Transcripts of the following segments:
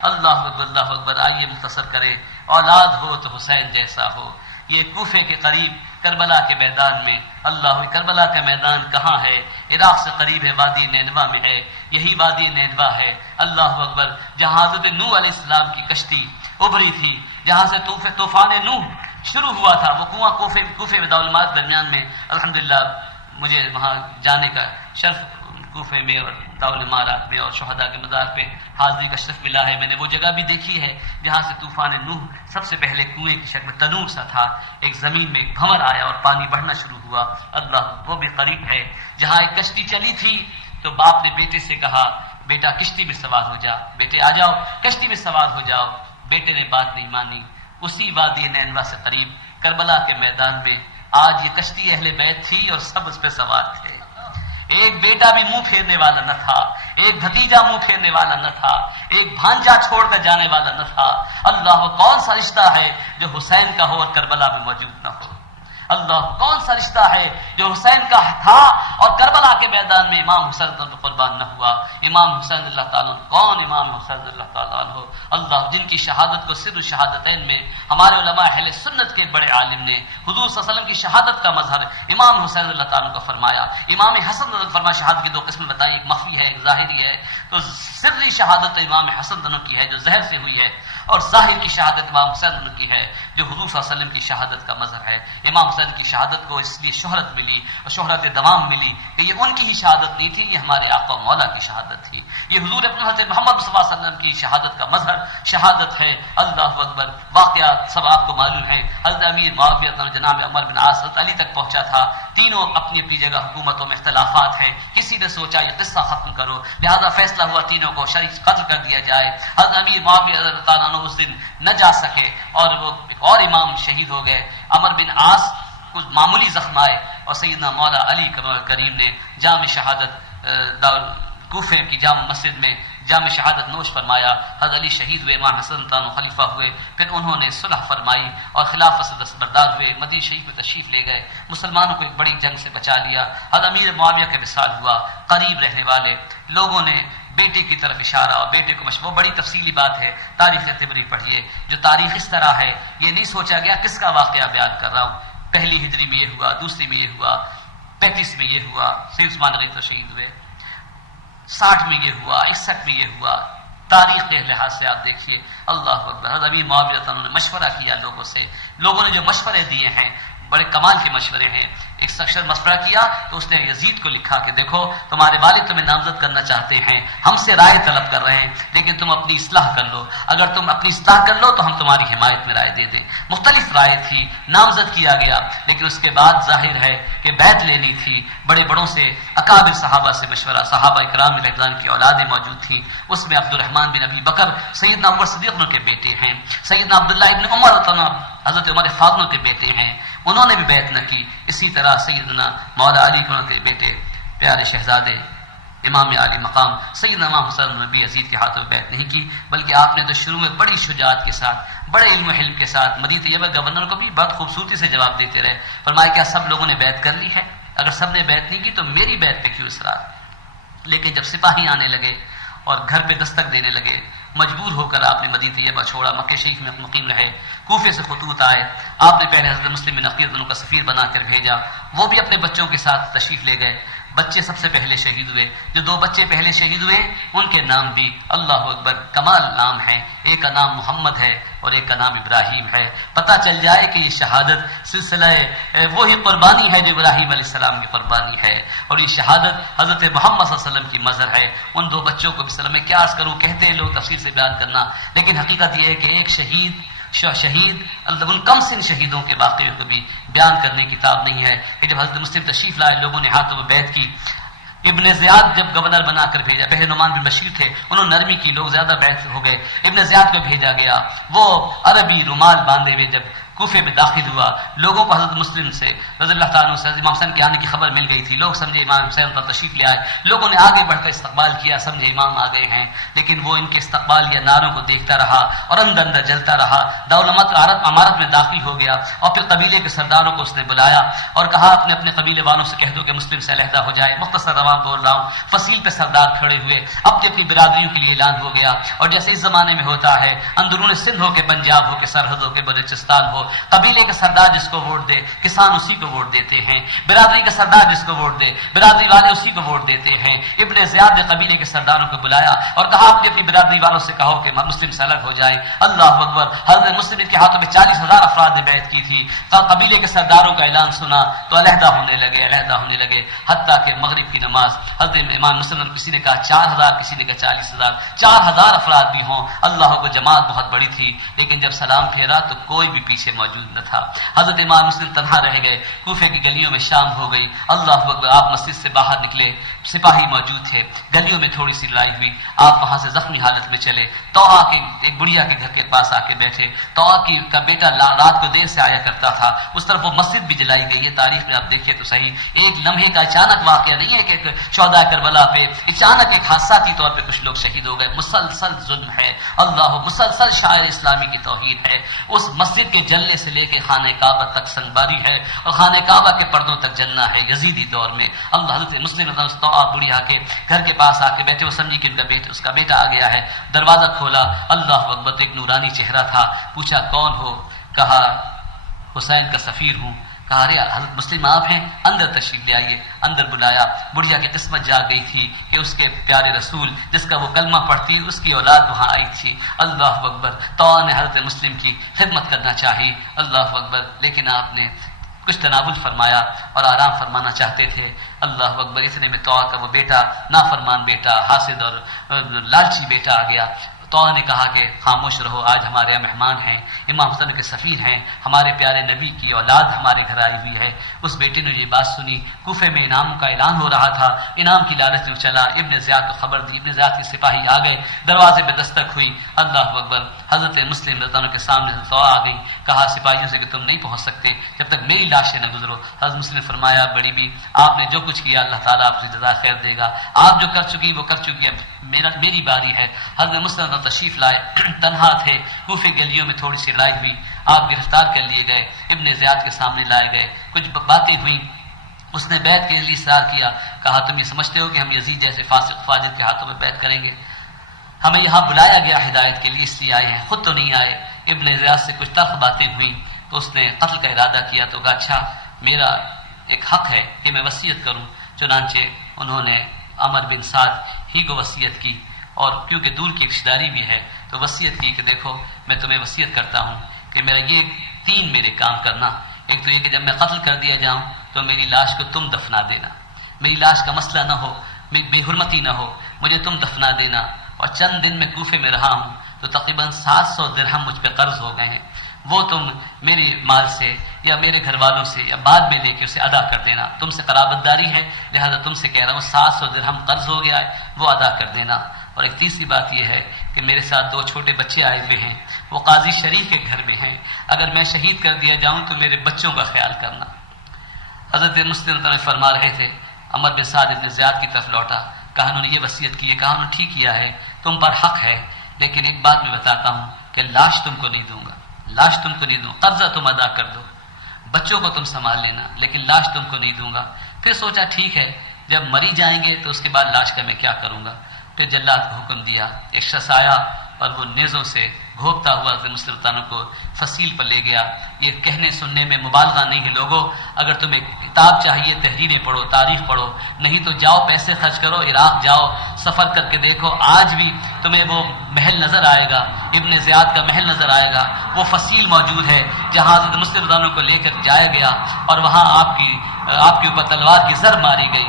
اللہ اکبر اللہ اکبر۔ آئیے مختصر کرے، اولاد ہو تو حسین جیسا ہو۔ یہ کوفے کے قریب کربلا کے میدان میں، اللہ، کربلا کا میدان کہاں ہے؟ عراق سے قریب ہے، وادی نینوا میں ہے، یہی وادی نینوا ہے، اللہ اکبر، جہاں حضرت نوح علیہ السلام کی کشتی ابھری تھی، جہاں سے طوفان نوح شروع ہوا تھا۔ وہ کنواں کوفے میں داؤلمات درمیان میں، الحمدللہ مجھے وہاں جانے کا شرف کوفے میں اور دارالامارات میں اور شہداء کے مزار پہ حاضری کا شرف ملا ہے۔ میں نے وہ جگہ بھی دیکھی ہے جہاں سے طوفان نوح سب سے پہلے کنویں کی شکل میں تنور سا تھا، ایک زمین میں ایک بھنور آیا اور پانی بڑھنا شروع ہوا، اللہ، وہ بھی قریب ہے۔ جہاں ایک کشتی چلی تھی تو باپ نے بیٹے سے کہا، بیٹا کشتی میں سوار ہو جا، بیٹے آ جاؤ کشتی میں سوار ہو جاؤ، بیٹے نے بات نہیں مانی۔ اسی وادی نینوا سے قریب کربلا کے میدان میں آج یہ کشتی اہل بیت تھی اور سب اس پہ سوار تھے۔ ایک بیٹا بھی منہ پھیرنے والا نہ تھا، ایک بھتیجا منہ پھیرنے والا نہ تھا، ایک بھانجا چھوڑ کر جانے والا نہ تھا۔ اللہ، کون سا رشتہ ہے جو حسین کا ہو اور کربلا میں موجود نہ ہو؟ اللہ، کون سا رشتہ ہے جو حسین کا تھا اور کربلا کے میدان میں امام حسین قربان نہ ہوا؟ امام حسین اللہ تعالیٰ، کون امام حسین اللہ تعالیٰ عنہ؟ اللہ، جن کی شہادت کو سر الشہادتین میں ہمارے علماء اہل سنت کے بڑے عالم نے حضور صلی اللہ علیہ وسلم کی شہادت کا مظہر امام حسین اللہ تعالیٰ کو فرمایا۔ امام حسن فرما شہادت کی دو قسم بتائی، ایک مخفی ہے ایک ظاہری ہے۔ تو سری شہادت امام حسن دونوں کی ہے جو زہر سے ہوئی ہے، اور ظاہر کی شہادت امام حسین دونوں کی ہے جو حضور صلی اللہ علیہ وسلم کی شہادت کا مظہر ہے۔ امام حسین کی شہادت کو اس لیے شہرت ملی اور شہرت دوام ملی کہ یہ ان کی ہی شہادت نہیں تھی، یہ ہمارے آقا و مولا کی شہادت تھی، یہ حضور اپنے حضرت محمد صلی اللہ علیہ وسلم کی شہادت کا مظہر شہادت ہے۔ اللہ اکبر۔ واقعات سب آپ کو معلوم ہے، حضرت امیر معاویہ جناب عمر بن عاص حضرت علی تک پہنچا تھا، تینوں اپنی اپنی جگہ حکومتوں میں اختلافات ہیں، کسی نے سوچا یہ قصہ ختم کرو، لہذا فیصلہ ہوا تینوں کو شریک قتل کر دیا جائے۔ حضرت امیر معاویہ رضی اللہ عنہ اس دن نہ جا سکے اور وہ ایک اور امام شہید ہو گئے، عمر بن عاص، کچھ معمولی زخم آئے اور سیدنا مولا علی کریم نے جامع شہادت کوفے کی جامع مسجد میں جامع شہادت نوش فرمایا۔ حضرت علی شہید ہوئے، امام حسن تعالیٰ خلیفہ ہوئے، پھر انہوں نے صلح فرمائی اور خلافت سے دستبردار ہوئے، مدینہ شریف میں تشریف لے گئے، مسلمانوں کو ایک بڑی جنگ سے بچا لیا۔ حضرت امیر معاویہ کا وصال ہوا، قریب رہنے والے لوگوں نے بیٹے کی طرف اشارہ اور بیٹے کو وہ بڑی تفصیلی بات ہے، تاریخ طبری پڑھیے، جو تاریخ اس طرح ہے، یہ نہیں سوچا گیا کس کا واقعہ بیان کر رہا ہوں، پہلی ہجری میں یہ ہوا، دوسری میں یہ ہوا، 35 میں یہ ہوا، سید عثمان غنی تو شہید ہوئے، 60 میں یہ ہوا، 61 میں یہ ہوا۔ تاریخ کے لحاظ سے آپ دیکھیے، اللہ اکبر۔ حضرت ابی معاویہ انہوں نے مشورہ کیا لوگوں سے، لوگوں نے جو مشورے دیے ہیں بڑے کمال کے مشورے ہیں۔ ایک شخص مشورہ کیا تو اس نے یزید کو لکھا کہ دیکھو تمہارے والد تمہیں نامزد کرنا چاہتے ہیں، ہم سے رائے طلب کر رہے ہیں، لیکن تم اپنی اصلاح کر لو، اگر تم اپنی اصلاح کر لو تو ہم تمہاری حمایت میں رائے دے دیں۔ مختلف رائے تھی، نامزد کیا گیا، لیکن اس کے بعد ظاہر ہے کہ بیعت لینی تھی، بڑے بڑوں سے، اکابر صحابہ سے مشورہ، صحابہ اکرام رضوان کی اولادیں موجود تھیں، اس میں عبد الرحمن بن ابی بکر سیدنا عمر صدیق کے بیٹے ہیں، سیدنا عبداللہ ابن عمر حضرت عمر فاضل کے بیٹے ہیں، انہوں نے بھی بیعت نہ کی۔ اسی طرح سیدنا مولا علی کے بیٹے پیارے شہزادے امام عالی مقام سیدنا امام حسین نبی یزید کے ہاتھوں میں بیعت نہیں کی، بلکہ آپ نے تو شروع میں بڑی شجاعت کے ساتھ، بڑے علم و حلم کے ساتھ مدینہ طیبہ گورنر کو بھی بہت خوبصورتی سے جواب دیتے رہے، فرمایا کیا سب لوگوں نے بیعت کر لی ہے؟ اگر سب نے بیعت نہیں کی تو میری بیعت پہ کیوں اصرار؟ لیکن جب سپاہی آنے لگے اور گھر پہ دستک دینے لگے، مجبور ہو کر آپ نے مدینہ طیبہ چھوڑا، مکہ شریف میں مقیم رہے، کوفے سے خطوط آئے، آپ نے پہلے حضرت مسلم بن عقیل کا سفیر بنا کر بھیجا، وہ بھی اپنے بچوں کے ساتھ تشریف لے گئے۔ بچے سب سے پہلے شہید ہوئے، جو 2 بچے پہلے شہید ہوئے ان کے نام بھی اللہ اکبر کمال نام ہے، ایک کا نام محمد ہے اور ایک کا نام ابراہیم ہے۔ پتہ چل جائے کہ یہ شہادت سلسلہ وہی قربانی ہے جو ابراہیم علیہ السلام کی قربانی ہے، اور یہ شہادت حضرت محمد صلی اللہ علیہ وسلم کی مظہر ہے۔ ان 2 بچوں کو بھی میں کیا عرض کروں، کہتے ہیں لوگ تفصیل سے بیان کرنا، لیکن حقیقت یہ ہے کہ ایک شہید ان کم سن شہیدوں کے واقعے کو بھی بیان کرنے کی کتاب نہیں ہے کہ جب حضرت مسلم تشریف لائے، لوگوں نے ہاتھوں میں بیعت کی۔ ابن زیاد جب گورنر بنا کر بھیجا، پہلے نعمان بن بشیر تھے، انہوں نے نرمی کی، لوگ زیادہ بیعت ہو گئے، ابن زیاد کو بھیجا گیا، وہ عربی رومال باندھے ہوئے جب کوفے میں داخل ہوا. لوگوں کو حضرت مسلم سے رضی اللہ تعالیٰ سے امام حسین کے آنے کی خبر مل گئی تھی. لوگ سمجھے امام حسین پر تشریف لے آئے. لوگوں نے آگے بڑھ کر استقبال کیا, سمجھے امام آ گئے ہیں. لیکن وہ ان کے استقبال یا نعروں کو دیکھتا رہا اور اندر اندر جلتا رہا. دارالعمارت عمارت میں داخل ہو گیا اور پھر قبیلے کے سرداروں کو اس نے بلایا اور کہا اپنے اپنے قبیلے والوں سے کہہ دو کہ مسلم سے علیحدہ ہو جائے. مختصر روان بول رہا ہوں. فصیل پہ سردار کھڑے ہوئے, اپنی اپنی برادریوں کے لیے اعلان ہو گیا. اور جیسے اس زمانے میں ہوتا ہے, اندرون سندھ ہو کے پنجاب ہو کے سرحد ہو کے بلوچستان ہو, قبیلے کا سردار جس کو ووٹ دے کسان اسی کو ووٹ دیتے ہیں. برادری کا سردار جس کو ووٹ دے برادری والے اسی کو ووٹ دیتے ہیں. ابن زیاد نے قبیلے کے سرداروں کو بلایا اور کہا اپنی اپنی برادری والوں سے کہو کہ مسلم سے الگ ہو جائیں. اللہ اکبر. حضرت مسلم کے ہاتھوں میں 40,000 افراد نے بیعت کی تھی. قبیلے کے سرداروں کا اعلان سنا تو علیحدہ ہونے لگے حتیٰ کہ مغرب کی نماز حضرت امام مسلم, کسی نے کہا 4,000, کسی نے کہا 40,000, 4,000 افراد بھی ہوں. اللہ کو جماعت بہت بڑی تھی, لیکن جب سلام پھیرا تو کوئی بھی پیچھے موجود نہ تھا. حضرت امام مسلم تنہا رہ گئے. کوفے کی گلیوں میں شام ہو گئی. اللہ اکبر. آپ مسجد سے باہر نکلے, سپاہی موجود تھے. گلیوں میں تھوڑی سی لڑائی ہوئی. آپ وہاں سے زخمی حالت میں چلے. توآ کے ایک بڑھیا کے گھر کے پاس آ کے بیٹھے. توآ کا بیٹا رات کو دیر سے آیا کرتا تھا. اس طرف وہ مسجد بھی جلائی گئی ہے. تاریخ میں آپ دیکھیں تو صحیح, ایک لمحے کا اچانک واقعہ نہیں ہے کہ شہداء کربلا پہ اچانک ایک حادثاتی طور پہ کچھ لوگ شہید ہو گئے. مسلسل ظلم ہے. اللہ مسلسل شاعر اسلامی کی توحید ہے. اس مسجد کے جلنے سے لے کے خانہ کعبہ تک سنگباری ہے اور خانہ کعبہ کے پردوں تک جلنا ہے یزیدی دور میں. اللہ حضرت مسلم بڑھیا کے گھر کے پاس آ کے بیٹھے. وہ سمجھی کہ اس کا بیٹا آ گیا ہے. دروازہ کھولا. اللہ اکبر. ایک نورانی چہرہ تھا. پوچھا کون ہو؟ کہا حسین کا سفیر ہوں. کہا ارے حضرت مسلم آپ ہیں, اندر تشریف لے آئیے. اندر بلایا. بڑھیا کی قسمت جا گئی تھی کہ اس کے پیارے رسول جس کا وہ کلمہ پڑھتی اس کی اولاد وہاں آئی تھی. اللہ اکبر. تو نے حضرت مسلم کی خدمت کرنا چاہی. اللہ اکبر. لیکن آپ نے کچھ تناول فرمایا اور آرام فرمانا چاہتے تھے. اللہ اکبر. اتنے میں تو کا وہ بیٹا, نافرمان بیٹا, حاسد اور لالچی بیٹا آ گیا. تو نے کہا کہ خاموش رہو, آج ہمارے یہاں مہمان ہیں, امام حسن کے سفیر ہیں, ہمارے پیارے نبی کی اولاد ہمارے گھر آئی ہوئی ہے. اس بیٹے نے یہ بات سنی. کوفے میں انعام کا اعلان ہو رہا تھا. انعام کی لالچ میں چلا. ابن زیاد کو خبر دی. ابن زیاد کے سپاہی آ گئے. دروازے پہ دستک ہوئی. اللہ اکبر. حضرت مسلم رضی اللہ عنہ کے سامنے تو آ گئی. کہا سپاہیوں سے کہ تم نہیں پہنچ سکتے جب تک میری لاش سے نہ گزرو. حضرت مسلم نے فرمایا بڑی بھی آپ نے جو کچھ کیا اللہ تعالیٰ آپ سے جزا خیر دے گا. آپ جو کر چکی وہ کر چکی, اب میری باری ہے. حضرت مسلم تشریف لائے. تنہا تھے. کوفے گلیوں میں تھوڑی سی لڑائی ہوئی. آپ گرفتار کر لیے گئے. ابن زیاد کے سامنے لائے گئے. کچھ باتیں ہوئیں. اس نے بیعت کے لیے اصرار کیا. کہا تم یہ سمجھتے ہو کہ ہم یزید جیسے فاسق فاجر کے ہاتھوں میں بیعت کریں گے؟ ہمیں یہاں بلایا گیا ہدایت کے لیے, اس لیے آئے ہیں, خود تو نہیں آئے. ابن زیاد سے کچھ تلخ باتیں ہوئیں تو اس نے قتل کا ارادہ کیا. تو کہا اچھا میرا ایک حق ہے کہ میں وصیت کروں. چنانچہ انہوں نے عمر بن سعد ہی کو وصیت کی, اور کیونکہ دور کی رشتہ داری بھی ہے تو وصیت کی کہ دیکھو میں تمہیں وصیت کرتا ہوں کہ میرا یہ 3 میرے کام کرنا. ایک تو یہ کہ جب میں قتل کر دیا جاؤں تو میری لاش کو تم دفنا دینا, میری لاش کا مسئلہ نہ ہو, بے حرمتی نہ ہو, مجھے تم دفنا دینا. اور چند دن میں کوفے میں رہا ہوں تو تقریباً 700 درہم مجھ پہ قرض ہو گئے ہیں, وہ تم میرے مال سے یا میرے گھر والوں سے یا بعد میں لے کے اسے ادا کر دینا. تم سے قرابت داری ہے لہذا تم سے کہہ رہا ہوں 700 درہم قرض ہو گیا ہے وہ ادا کر دینا. اور ایک تیسری بات یہ ہے کہ میرے ساتھ 2 چھوٹے بچے آئے ہوئے ہیں, وہ قاضی شریف کے گھر میں ہیں. اگر میں شہید کر دیا جاؤں تو میرے بچوں کا خیال کرنا. حضرت مسلم فرما رہے تھے. عمر بن سعد ابن زیاد کی طرف لوٹا. کہا انہوں نے یہ وصیت کی ہے. کہا انہوں نے ٹھیک کیا ہے, تم پر حق ہے, لیکن ایک بات میں بتاتا ہوں کہ لاش تم کو نہیں دوں گا. لاش تم کو نہیں دوں, قبضہ تم ادا کر دو, بچوں کو تم سنبھال لینا, لیکن لاش تم کو نہیں دوں گا. پھر سوچا ٹھیک ہے جب مری جائیں گے تو اس کے بعد لاش کا میں کیا کروں گا. پھر جلاد کو حکم دیا. ایک شخص آیا اور وہ نیزوں سے گھوپتا ہوا مسلمانوں کو فصیل پر لے گیا. یہ کہنے سننے میں مبالغہ نہیں ہے لوگوں, اگر تمہیں کتاب چاہیے تحریریں پڑھو, تاریخ پڑھو, نہیں تو جاؤ پیسے خرچ کرو, عراق جاؤ, سفر کر کے دیکھو. آج بھی تمہیں وہ محل نظر آئے گا, ابن زیاد کا محل نظر آئے گا. وہ فصیل موجود ہے جہاں حضرت مسلمانوں کو لے کر جایا گیا اور وہاں آپ کے اوپر تلوار کی زر ماری گئی,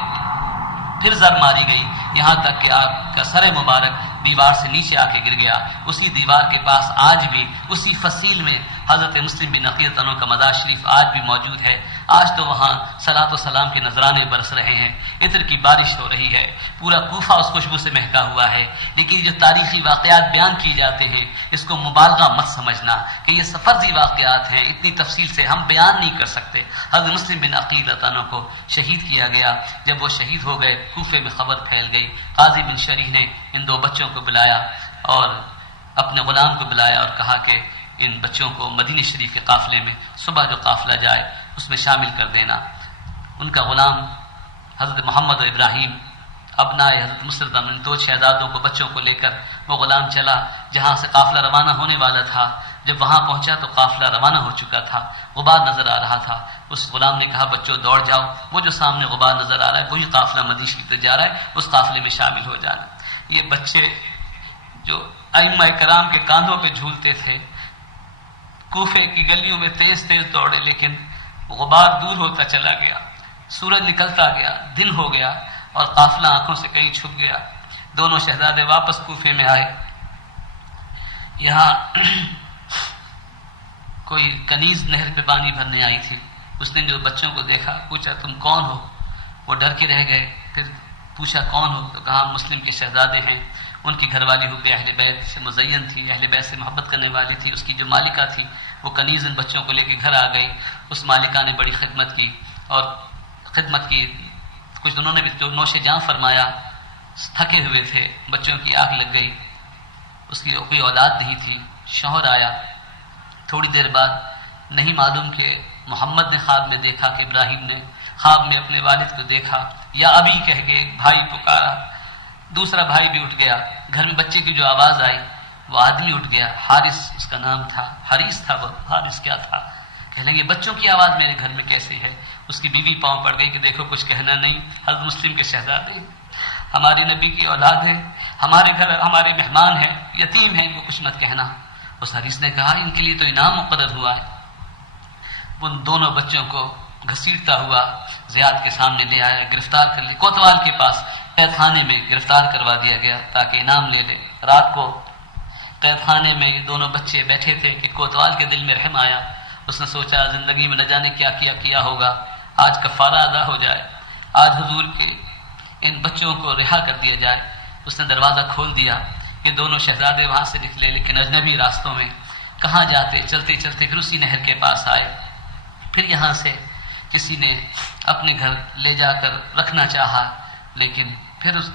پھر زر ماری گئی, یہاں تک کہ آپ کا سر مبارک دیوار سے نیچے آ کے گر گیا. اسی دیوار کے پاس آج بھی اسی فصیل میں حضرت مسلم بن عقیل عنہ کا مزار شریف آج بھی موجود ہے. آج تو وہاں صلاۃ و سلام کے نذرانے برس رہے ہیں، عطر کی بارش ہو رہی ہے، پورا کوفہ اس خوشبو سے مہکا ہوا ہے. لیکن جو تاریخی واقعات بیان کیے جاتے ہیں اس کو مبالغہ مت سمجھنا کہ یہ فرضی واقعات ہیں، اتنی تفصیل سے ہم بیان نہیں کر سکتے. حضرت مسلم بن عقیل عنہ کو شہید کیا گیا. جب وہ شہید ہو گئے کوفے میں خبر پھیل گئی. قاضی بن شریح نے ان دو بچوں کو بلایا اور اپنے غلام کو بلایا اور کہا کہ ان بچوں کو مدینہ شریف کے قافلے میں صبح جو قافلہ جائے اس میں شامل کر دینا. ان کا غلام حضرت محمد اور ابراہیم ابنائے حضرت مسرد ان دو شہزادوں کو بچوں کو لے کر وہ غلام چلا جہاں سے قافلہ روانہ ہونے والا تھا. جب وہاں پہنچا تو قافلہ روانہ ہو چکا تھا، غبار نظر آ رہا تھا. اس غلام نے کہا بچوں دوڑ جاؤ، وہ جو سامنے غبار نظر آ رہا ہے وہی قافلہ مدینہ شریف تک جا رہا ہے، اس قافلے میں شامل ہو جانا. یہ بچے جو ائمہ کرام کے کاندھوں پہ جھولتے تھے کوفے کی گلیوں میں تیز تیز دوڑے، لیکن غبار دور ہوتا چلا گیا، سورج نکلتا گیا، دن ہو گیا اور قافلہ آنکھوں سے کہیں چھپ گیا. دونوں شہزادے واپس کوفے میں آئے. یہاں کوئی کنیز نہر پہ پانی بھرنے آئی تھی. اس نے جو بچوں کو دیکھا پوچھا تم کون ہو؟ وہ ڈر کے رہ گئے. پھر پوچھا کون ہو تو کہا مسلم کے شہزادے ہیں. ان کی گھر والی ہو کے اہل بیت سے مزین تھی، اہل بیت سے محبت کرنے والی تھی. اس کی جو مالکہ تھی وہ کنیز ان بچوں کو لے کے گھر آ گئی. اس مالکہ نے بڑی خدمت کی اور خدمت کی. کچھ دنوں نے بھی جو نوش جاں فرمایا، تھکے ہوئے تھے، بچوں کی آگ لگ گئی. اس کی کوئی اولاد نہیں تھی. شوہر آیا تھوڑی دیر بعد، نہیں معلوم کہ محمد نے خواب میں دیکھا کہ ابراہیم نے خواب میں اپنے والد کو دیکھا یا ابھی کہہ کے بھائی پکارا. دوسرا بھائی بھی اٹھ گیا. گھر میں بچے کی جو آواز آئی وہ آدمی اٹھ گیا. حارث اس کا نام تھا، حریث تھا وہ. حارث کیا تھا؟ کہنے لگے بچوں کی آواز میرے گھر میں کیسے ہے؟ اس کی بیوی پاؤں پڑ گئی کہ دیکھو کچھ کہنا نہیں، حضرت مسلم کے شہزادے ہمارے نبی کی اولاد ہے، ہمارے گھر ہمارے مہمان ہیں، یتیم ہیں، وہ کچھ مت کہنا. اس حریث نے کہا ان کے لیے تو انعام مقرر ہوا ہے. ان دونوں بچوں کو گھسیٹتا ہوا زیاد کے سامنے لے آیا، گرفتار کر لیا. کوتوال کے پاس قید خانے میں گرفتار کروا دیا گیا تاکہ انعام لے لے. رات کو قید خانے میں یہ دونوں بچے بیٹھے تھے کہ کوتوال کے دل میں رحم آیا. اس نے سوچا زندگی میں نہ جانے کیا کیا ہوگا، آج کفارہ ادا ہو جائے، آج حضور کے ان بچوں کو رہا کر دیا جائے. اس نے دروازہ کھول دیا. یہ دونوں شہزادے وہاں سے نکلے لیکن اجنبی راستوں میں کہاں جاتے، چلتے چلتے پھر اسی نہر کے پاس آئے. پھر یہاں سے کسی نے اپنے گھر لے جا کر رکھنا چاہا لیکن پھر اس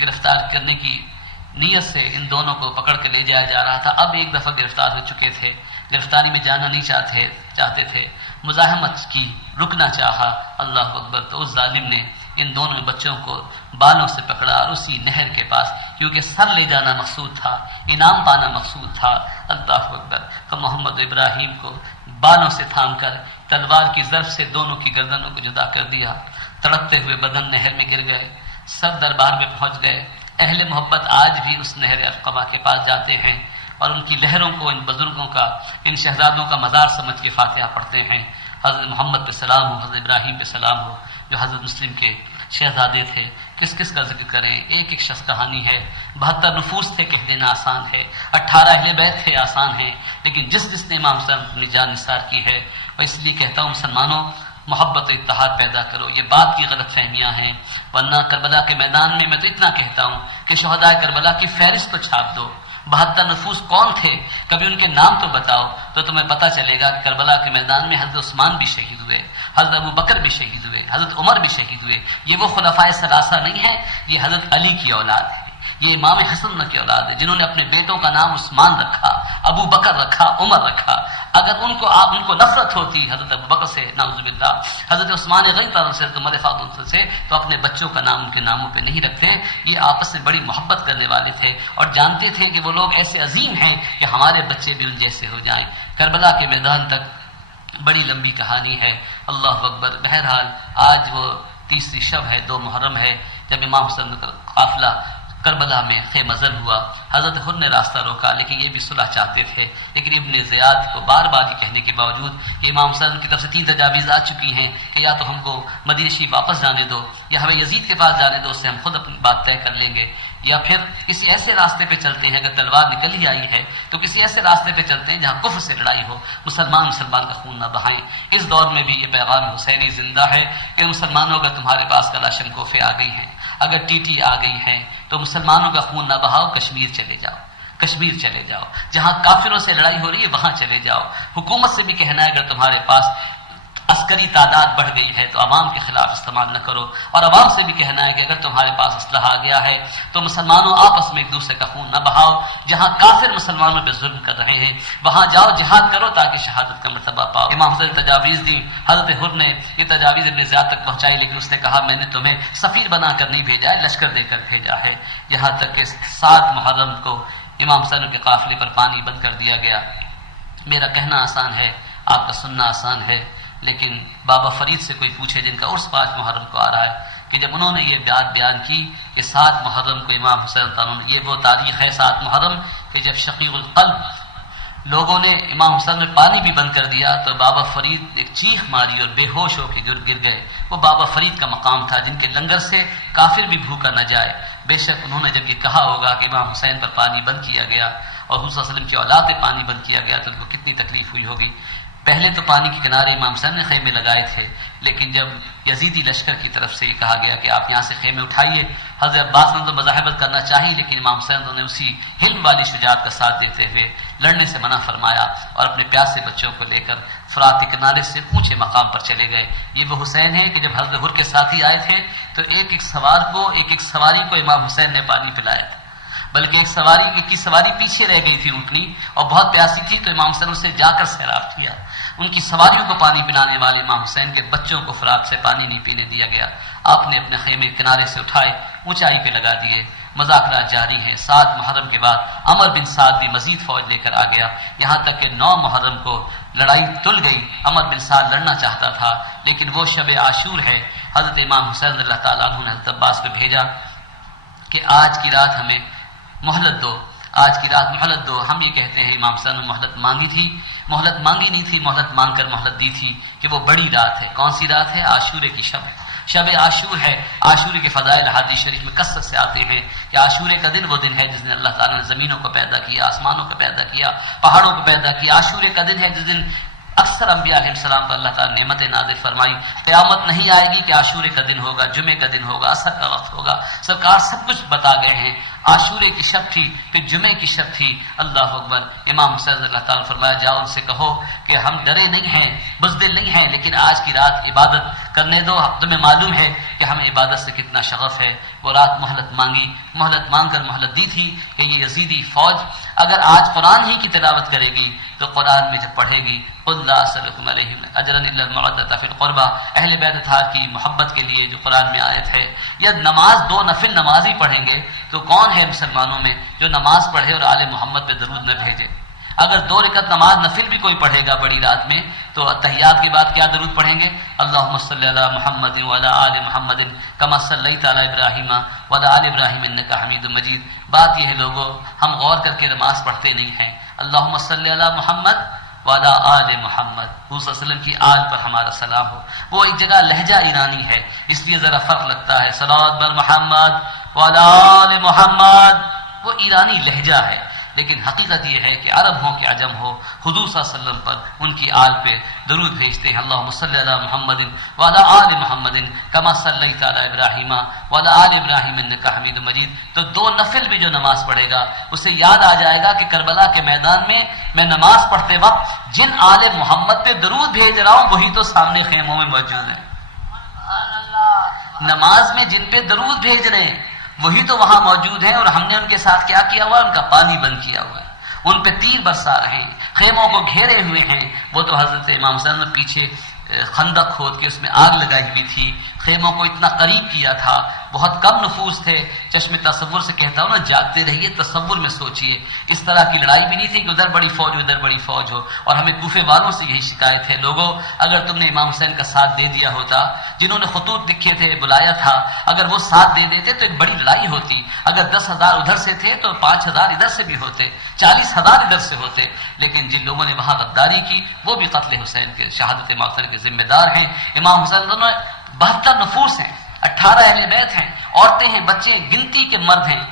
گرفتار کرنے کی نیت سے ان دونوں کو پکڑ کے لے جایا جا رہا تھا. اب ایک دفعہ گرفتار ہو چکے تھے، گرفتاری میں جانا نہیں چاہتے تھے، مزاحمت کی، رکنا چاہا. اللہ اکبر. تو اس ظالم نے ان دونوں بچوں کو بالوں سے پکڑا اور اسی نہر کے پاس، کیونکہ سر لے جانا مقصود تھا، انعام پانا مقصود تھا. اللہ اکبر. تو محمد ابراہیم کو بالوں سے تھام کر تلوار کی ضرب سے دونوں کی گردنوں کو جدا کر دیا. تڑپتے ہوئے بدن نہر میں گر گئے. سب دربار میں پہنچ گئے. اہل محبت آج بھی اس نہر ارقبہ کے پاس جاتے ہیں اور ان کی لہروں کو، ان بزرگوں کا، ان شہزادوں کا مزار سمجھ کے فاتحہ پڑھتے ہیں. حضرت محمد پہ سلام ہو، حضرت ابراہیم پہ سلام ہو جو حضرت مسلم کے شہزادے تھے. کس کس کا ذکر کریں، ایک ایک شخص کہانی ہے. 72 نفوس تھے کہہ دینا آسان ہے، 18 اہل بیت تھے آسان ہے، لیکن جس نے امام حسین اپنی جان نثار کی ہے. اور اس لیے کہتا ہوں مسلمانوں محبت و اتحاد پیدا کرو. یہ بات کی غلط فہمیاں ہیں، ورنہ کربلا کے میدان میں تو اتنا کہتا ہوں کہ شہداء کربلا کی فہرست تو چھاپ دو. 72 نفوس کون تھے، کبھی ان کے نام تو بتاؤ تو تمہیں پتہ چلے گا کہ کربلا کے میدان میں حضرت عثمان بھی شہید ہوئے، حضرت ابو بکر بھی شہید ہوئے، حضرت عمر بھی شہید ہوئے. یہ وہ خلفائے ثلاثہ نہیں ہے، یہ حضرت علی کی اولاد ہے، یہ امام حسن کی اولاد ہے جنہوں نے اپنے بیٹوں کا نام عثمان رکھا، ابو بکر رکھا، عمر رکھا. اگر ان کو نفرت ہوتی حضرت ابو بکر سے، نعوذ باللہ، حضرت عثمان غنی سے، عمر فاروق سے، تو اپنے بچوں کا نام ان کے ناموں پہ نہیں رکھتے. یہ آپس میں بڑی محبت کرنے والے تھے اور جانتے تھے کہ وہ لوگ ایسے عظیم ہیں کہ ہمارے بچے بھی ان جیسے ہو جائیں. کربلا کے میدان تک بڑی لمبی کہانی ہے. اللہ اکبر. بہرحال آج وہ تیسری شب ہے، 2 محرم ہے، جب امام حسین کا قافلہ کربلا میں خیمہ زن ہوا. حضرت خود نے راستہ روکا لیکن یہ بھی صلح چاہتے تھے. لیکن ابن زیاد کو بار بار یہ کہنے کے باوجود کہ امام حسین کی طرف سے 3 تجاویز آ چکی ہیں کہ یا تو ہم کو مدینہ شریف واپس جانے دو یا ہمیں یزید کے پاس جانے دو، اس سے ہم خود اپنی بات طے کر لیں گے. یا پھر کسی ایسے راستے پہ چلتے ہیں، اگر تلوار نکل ہی آئی ہے تو کسی ایسے راستے پہ چلتے ہیں جہاں کفر سے لڑائی ہو، مسلمان کا خون نہ بہائیں۔ اس دور میں بھی یہ پیغام حسینی زندہ ہے کہ مسلمانوں اگر تمہارے پاس کلاشنکوفیں آ گئی ہیں، اگر ٹی ٹی آ گئی ہیں تو مسلمانوں کا خون نہ بہاؤ، کشمیر چلے جاؤ، کشمیر چلے جاؤ، جہاں کافروں سے لڑائی ہو رہی ہے وہاں چلے جاؤ۔ حکومت سے بھی کہنا ہے اگر تمہارے پاس عسکری تعداد بڑھ گئی ہے تو عوام کے خلاف استعمال نہ کرو، اور عوام سے بھی کہنا ہے کہ اگر تمہارے پاس اسلحہ آ گیا ہے تو مسلمانوں آپس میں ایک دوسرے کا خون نہ بہاؤ، جہاں کافر مسلمانوں پہ ظلم کر رہے ہیں وہاں جاؤ، جہاد کرو تاکہ شہادت کا مرتبہ پاؤ۔ امام حسین نے تجاویز دی، حضرت حر نے یہ تجاویز ابن زیاد تک پہنچائی، لیکن اس نے کہا میں نے تمہیں سفیر بنا کر نہیں بھیجا ہے، لشکر دے کر بھیجا ہے۔ یہاں تک کہ 7 محرم کو امام حسین کے قافلے پر پانی بند کر دیا گیا۔ میرا کہنا آسان ہے، آپ کا سننا آسان ہے، لیکن بابا فرید سے کوئی پوچھے جن کا عرس 5 محرم کو آ رہا ہے کہ جب انہوں نے یہ بات بیان کی کہ 7 محرم کو امام حسین تعالیٰ، یہ وہ تاریخ ہے 7 محرم کہ جب شقیق القلب لوگوں نے امام حسین میں پانی بھی بند کر دیا تو بابا فرید ایک چیخ ماری اور بے ہوش ہو کے گر گئے۔ وہ بابا فرید کا مقام تھا جن کے لنگر سے کافر بھی بھوکا نہ جائے۔ بے شک انہوں نے جب یہ کہا ہوگا کہ امام حسین پر پانی بند کیا گیا اور حضور صلی اللہ علیہ وسلم کی اولاد پہ پانی بند کیا گیا تو ان کو کتنی تکلیف ہوئی ہوگی۔ پہلے تو پانی کے کنارے امام حسین نے خیمے لگائے تھے، لیکن جب یزیدی لشکر کی طرف سے یہ کہا گیا کہ آپ یہاں سے خیمے اٹھائیے، حضرت عباس نے تو مزاحمت کرنا چاہی، لیکن امام حسین نے اسی حلم والی شجاعت کا ساتھ دیتے ہوئے لڑنے سے منع فرمایا اور اپنے پیاسے بچوں کو لے کر فرات کے کنارے سے اونچے مقام پر چلے گئے۔ یہ وہ حسین ہے کہ جب حضرت حر کے ساتھی آئے تھے تو ایک ایک سواری کو امام حسین نے پانی پلایا تھا، بلکہ ایک کی سواری پیچھے رہ گئی تھی اونٹنی اور بہت پیاسی تھی تو امام حسین اسے جا کر سیراب کیا۔ ان کی سواریوں کو پانی پلانے والے امام حسین کے بچوں کو فرات سے پانی نہیں پینے دیا گیا۔ آپ نے اپنے خیمے کنارے سے اٹھائے، اونچائی پہ لگا دیے۔ مذاکرات جاری ہیں۔ 7 محرم کے بعد عمر بن سعد بھی مزید فوج لے کر آ گیا، یہاں تک کہ 9 محرم کو لڑائی تل گئی۔ عمر بن سعد لڑنا چاہتا تھا لیکن وہ شب عاشور ہے، حضرت امام حسین رضی اللہ تعالیٰ عنہ نے حضرت عباس کو بھیجا کہ آج کی رات ہمیں مہلت دو، آج کی رات مہلت دو۔ ہم یہ کہتے ہیں امام حسین نے مہلت مانگی تھی، مہلت مانگی نہیں تھی، مہلت مانگ کر مہلت دی تھی کہ وہ بڑی رات ہے۔ کون سی رات ہے؟ عاشورے کی شب، شب عاشور ہے۔ عاشورے کے فضائل حدیث شریف میں کثرت سے آتے ہیں کہ عاشورے کا دن وہ دن ہے جس دن اللہ تعالیٰ نے زمینوں کو پیدا کیا، آسمانوں کو پیدا کیا، پہاڑوں کو پیدا کیا۔ عاشورے کا دن ہے جس دن اکثر انبیاء علیہ السلام پر اللہ تعالیٰ نے نعمتیں نازل فرمائی۔ قیامت نہیں آئے گی کہ عاشورے کا دن ہوگا، جمعے کا دن ہوگا، عصر کا وقت ہوگا، سرکار سب کچھ بتا گئے ہیں۔ عاشورے کی شب تھی، پھر جمعے کی شب تھی۔ اللہ اکبر۔ امام حسین رضی اللہ تعالیٰ فرمایا جاؤ ان سے کہو کہ ہم ڈرے نہیں ہیں، بزدل نہیں ہیں، لیکن آج کی رات عبادت کرنے دو۔ تمہیں معلوم ہے کہ ہمیں عبادت سے کتنا شغف ہے۔ وہ رات مہلت مانگی، مہلت مانگ کر مہلت دی تھی کہ یہ یزیدی فوج اگر آج قرآن ہی کی تلاوت کرے گی تو قرآن میں جب پڑھے گی قل لا اسألکم علیہ اجرا الا المودۃ فی القربى، اہل بیت اطہار کی محبت کے لیے جو قرآن میں آیت ہے، یا نماز 2 نفل نماز ہی پڑھیں گے تو کون ہے مسلمانوں میں جو نماز پڑھے اور آل محمد پہ درود نہ بھیجے؟ اگر 2 رکعت نماز نفل بھی کوئی پڑھے گا بڑی رات میں تو تحیات کے بعد کیا درود پڑھیں گے؟ اللہم صلی علی محمد وعلی آل محمد کما صلیت علی ابراہیم وعلی آل ابراہیم انک حمید مجید۔ بات یہ ہے لوگوں، ہم غور کر کے نماز پڑھتے نہیں ہیں۔ اللہم صلی علی محمد وعلی آل محمد، حضور صلی اللہ علیہ وسلم کی آل پر ہمارا سلام ہو۔ وہ ایک جگہ لہجہ ایرانی ہے اس لیے ذرا فرق لگتا ہے، صلوات بر محمد وعلی آل محمد، وہ ایرانی لہجہ ہے، لیکن حقیقت یہ ہے کہ عرب ہو کہ عجم ہو، حضور صلی اللہ علیہ وسلم پر ان کی آل پہ درود بھیجتے ہیں۔ اللہم صلی علی محمد وعلی آل محمد کما صلیت علی ابراہیم وعلی آل ابراہیم انک حمید مجید۔ تو 2 نفل بھی جو نماز پڑھے گا اسے یاد آ جائے گا کہ کربلا کے میدان میں میں نماز پڑھتے وقت جن آل محمد پہ درود بھیج رہا ہوں وہی تو سامنے خیموں میں موجود ہیں۔ نماز میں جن پہ درود بھیج رہے ہیں وہی تو وہاں موجود ہیں، اور ہم نے ان کے ساتھ کیا کیا ہوا ہے؟ ان کا پانی بند کیا ہوا ہے، ان پہ تیر برسا رہے ہیں، خیموں کو گھیرے ہوئے ہیں۔ وہ تو حضرت امام حسین نے پیچھے خندق کھود کے اس میں آگ لگائی ہوئی تھی، خیموں کو اتنا قریب کیا تھا، بہت کم نفوذ تھے۔ چشم تصور سے کہتا ہوں نا، جاگتے رہیے، تصور میں سوچئے۔ اس طرح کی لڑائی بھی نہیں تھی کہ ادھر بڑی فوج ادھر بڑی فوج ہو، اور ہمیں کوفے والوں سے یہی شکایت ہے، لوگوں اگر تم نے امام حسین کا ساتھ دے دیا ہوتا، جنہوں نے خطوط لکھے تھے، بلایا تھا، اگر وہ ساتھ دے دیتے تو ایک بڑی لڑائی ہوتی۔ اگر 10,000 ادھر سے تھے تو 5,000 ادھر سے بھی ہوتے، 40,000 ادھر سے ہوتے، لیکن جن لوگوں نے وہاں غداری کی وہ بھی قتل حسین کے، شہادت امام حسین کے ذمہ دار ہیں۔ امام حسین دونوں 72 نفوس ہیں، 18 اہل بیت ہیں، عورتیں ہیں، بچے ہیں، گنتی کے مرد ہیں۔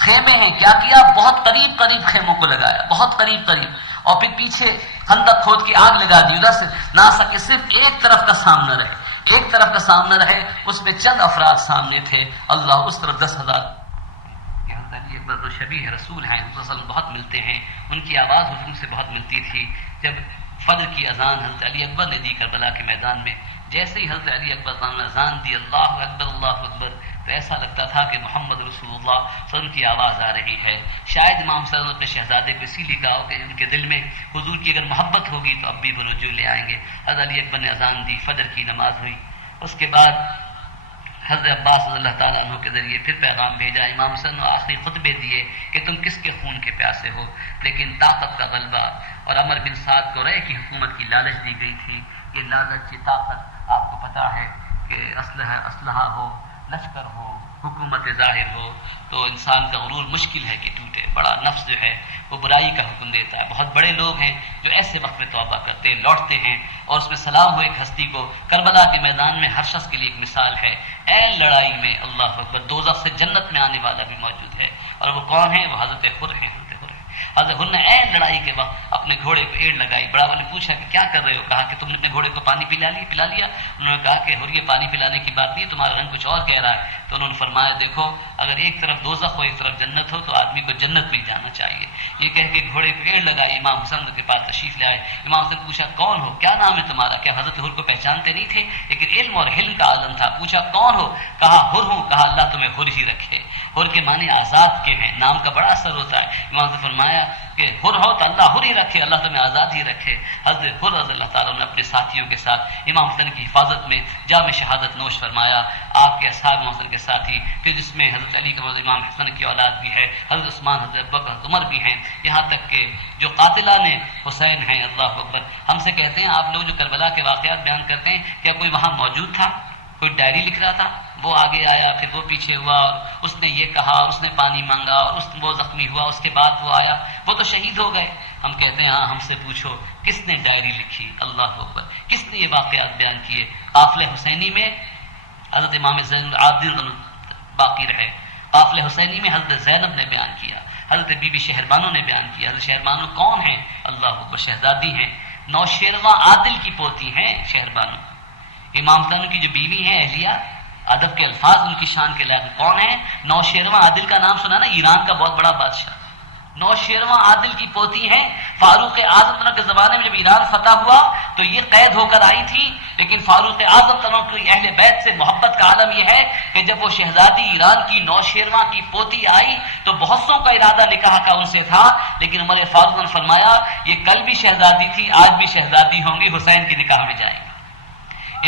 خیمے ہیں، کیا کیا، بہت قریب قریب خیموں کو لگایا، بہت قریب قریب، اور پھر پیچھے خندق کھود کی آگ لگا دی، ادھر سے نہ سکے صرف ایک طرف کا سامنا رہے، ایک طرف کا سامنا رہے، اس میں چند افراد سامنے تھے، اللہ اس طرف 10,000 اکبر تو شبیہ رسول ہیں، حضرت صلی اللہ علیہ وسلم بہت ملتے ہیں، ان کی آواز حضور سے بہت ملتی تھی۔ جب فجر کی اذان حضرت علی اکبر نے دی کربلا کے میدان میں، جیسے ہی حضرت علی اکبر نے اذان دی اللہ اکبر اللہ اکبر، تو ایسا لگتا تھا کہ محمد رسول اللہ صلی اللہ علیہ وسلم کی آواز آ رہی ہے۔ شاید امام صلی اللہ علیہ وسلم اپنے شہزادے کو اسی لیے کہا ہو کہ ان کے دل میں حضور کی اگر محبت ہوگی تو اب بھی وہ رجوع لے آئیں گے۔ حضرت علی اکبر نے اذان دی، فجر کی نماز ہوئی، اس کے بعد حضرت عباس رضی اللہ تعالیٰ عنہ کے ذریعے پھر پیغام بھیجا، امام حسن نے آخری خطبے دیے کہ تم کس کے خون کے پیاسے ہو، لیکن طاقت کا غلبہ اور عمر بن سعد کو رے کی حکومت کی لالچ دی گئی تھی۔ یہ لالچ کی طاقت آپ کو پتہ ہے کہ اسلحہ ہو، لشکر ہو، حکومت ظاہر ہو، تو انسان کا غرور مشکل ہے کہ ٹوٹے۔ بڑا نفس جو ہے وہ برائی کا حکم دیتا ہے۔ بہت بڑے لوگ ہیں جو ایسے وقت میں توبہ کرتے ہیں، لوٹتے ہیں، اور اس میں سلام ہو ایک ہستی کو۔ کربلا کے میدان میں ہر شخص کے لیے ایک مثال ہے، این لڑائی میں اللہ اکبر دوزخ سے جنت میں آنے والا بھی موجود ہے، اور وہ کون ہے؟ وہ حضرت حر ہیں۔ حضرت حر نے این لڑائی کے وقت اپنے گھوڑے کو ایڑ لگائی۔ بڑا والے پوچھا کہ کیا کر رہے ہو؟ کہا کہ تم نے اپنے گھوڑے کو پانی پلا لیا؟ انہوں نے کہا کہ حر یہ پانی پلانے کی بات نہیں، تمہارا رنگ کچھ اور کہہ رہا ہے۔ تو انہوں نے فرمایا دیکھو اگر ایک طرف دوزخ ہو ایک طرف جنت ہو تو آدمی کو جنت میں جانا چاہیے۔ یہ کہہ کے گھوڑے کو ایڑ لگائی، امام حسن کے پاس تشریف لے آئے۔ امام حسن پوچھا کون ہو، کیا نام ہے تمہارا؟ کیا حضرت حر کو پہچانتے نہیں تھے؟ لیکن علم اور حلم کا عالم تھا۔ پوچھا کون ہو؟ کہا حر ہوں۔ کہا اللہ تمہیں حر ہی رکھے۔ حر کے معنی آزاد کے ہیں، نام کا بڑا اثر ہوتا ہے۔ امام حسن فرمایا کہ حر ہو تو اللہ حر ہی رکھے، اللہ تمہیں آزاد ہی رکھے۔ حضرت حر رضی اللہ تعالیٰ نے اپنے ساتھیوں کے ساتھ امام حسن کی حفاظت میں جام شہادت نوش فرمایا۔ آپ کے اصحاب امام حسن کے ساتھی، پھر جس میں حضرت علی کا امام حسن کی اولاد بھی ہے، حضرت عثمان، حضرت ابوبکر، حضرت عمر بھی ہیں، یہاں تک کہ جو قاتلان حسین ہیں اللہ اکبر، ہم سے کہتے ہیں آپ لوگ جو کربلا کے واقعات بیان کرتے ہیں، کیا کوئی وہاں موجود تھا؟ کوئی ڈائری لکھ رہا تھا؟ وہ آگے آیا، پھر وہ پیچھے ہوا، اور اس نے یہ کہا، اس نے پانی مانگا، اور وہ زخمی ہوا، اس کے بعد وہ آیا، وہ تو شہید ہو گئے۔ ہم کہتے ہیں ہاں، ہم سے پوچھو کس نے ڈائری لکھی؟ اللہ اکبر، کس نے یہ واقعات بیان کیے؟ قافلہ حسینی میں حضرت امام زین العابدین باقی رہے، قافلہ حسینی میں حضرت زینب نے بیان کیا، حضرت بی بی شہربانو نے بیان کیا۔ حضرت شہربانو کون ہیں؟ اللہ اکبر، شہزادی ہیں، نوشیروان عادل کی پوتی ہیں شہربانو۔ امام حسین کی جو بیوی ہیں اہلیہ، ادب کے الفاظ ان کی شان کے لائق کون ہیں؟ نوشیروان عادل کا نام سنا نا، ایران کا بہت بڑا بادشاہ، نوشیروان عادل کی پوتی ہیں۔ فاروق اعظم کے زمانے میں جب ایران فتح ہوا تو یہ قید ہو کر آئی تھی، لیکن فاروق اعظم کی اہل بیت سے محبت کا عالم یہ ہے کہ جب وہ شہزادی ایران کی نوشیروان کی پوتی آئی تو بہت سو کا ارادہ نکاح کا ان سے تھا، لیکن عمر فاروق نے فرمایا یہ کل بھی شہزادی تھی، آج بھی شہزادی ہوں گی، حسین کی نکاح میں جائیں گے۔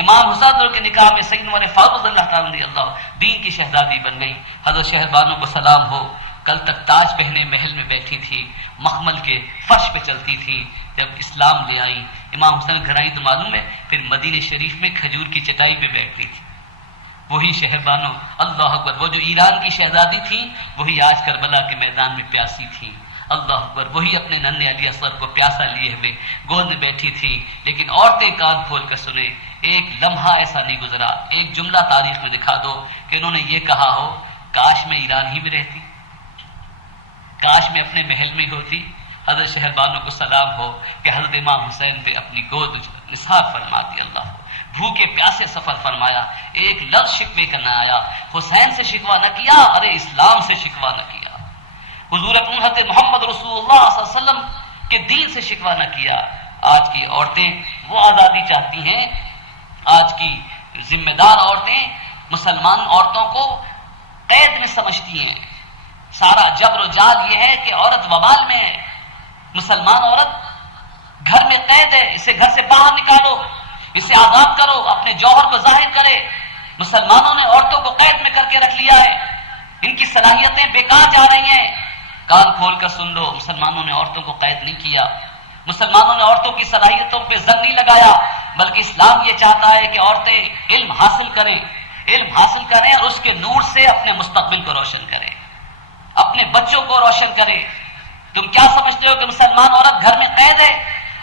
امام حسین کے نکاح میں سید عمر فاروق رضی اللہ تعالیٰ عنہ اللہ دین کی شہزادی بن گئی۔ حضرت شہربانو کو سلام ہو، کل تک تاج پہنے محل میں بیٹھی تھی، مخمل کے فرش پہ چلتی تھی، جب اسلام لے آئی امام حسین گھر آئی تو معلوم ہے پھر مدینہ شریف میں کھجور کی چٹائی پہ بیٹھتی تھی۔ وہی شہربانو اللہ اکبر، وہ جو ایران کی شہزادی تھی وہی آج کربلا کے میدان میں پیاسی تھی۔ اللہ اکبر، وہی اپنے ننھے علی اصغر کو پیاسا لیے ہوئے گود میں بیٹھی تھی، لیکن عورتیں کان کھول کر سنیں، ایک لمحہ ایسا نہیں گزرا، ایک جملہ تاریخ میں دکھا دو کہ انہوں نے یہ کہا ہو کاش میں ایران ہی میں رہتی، کاش میں اپنے محل میں ہوتی۔ حضرت شہربانو کو سلام ہو کہ حضرت امام حسین پہ اپنی گود نثار فرما دی، اللہ بھوکے پیاسے سفر فرمایا، ایک لفظ شکوے کا نہ آیا، حسین سے شکوہ نہ کیا، ارے اسلام سے شکوہ نہ کیا، حضور حضرت محمد رسول اللہ صلی اللہ علیہ وسلم کے دین سے شکوہ نہ کیا۔ آج کی عورتیں وہ آزادی چاہتی ہیں، آج کی ذمہ دار عورتیں مسلمان عورتوں کو قید میں سمجھتی ہیں۔ سارا جبر و جال یہ ہے کہ عورت وبال میں ہے، مسلمان عورت گھر میں قید ہے، اسے گھر سے باہر نکالو، اسے آزاد کرو، اپنے جوہر کو ظاہر کرے۔ مسلمانوں نے عورتوں کو قید میں کر کے رکھ لیا ہے، ان کی صلاحیتیں بیکار جا رہی ہیں۔ کان کھول کر سن لو، مسلمانوں نے عورتوں کو قید نہیں کیا، مسلمانوں نے عورتوں کی صلاحیتوں پہ زنگ نہیں لگایا، بلکہ اسلام یہ چاہتا ہے کہ عورتیں علم حاصل کریں، علم حاصل کریں اور اس کے نور سے اپنے مستقبل کو روشن کریں، اپنے بچوں کو روشن کریں۔ تم کیا سمجھتے ہو کہ مسلمان عورت گھر میں قید ہے،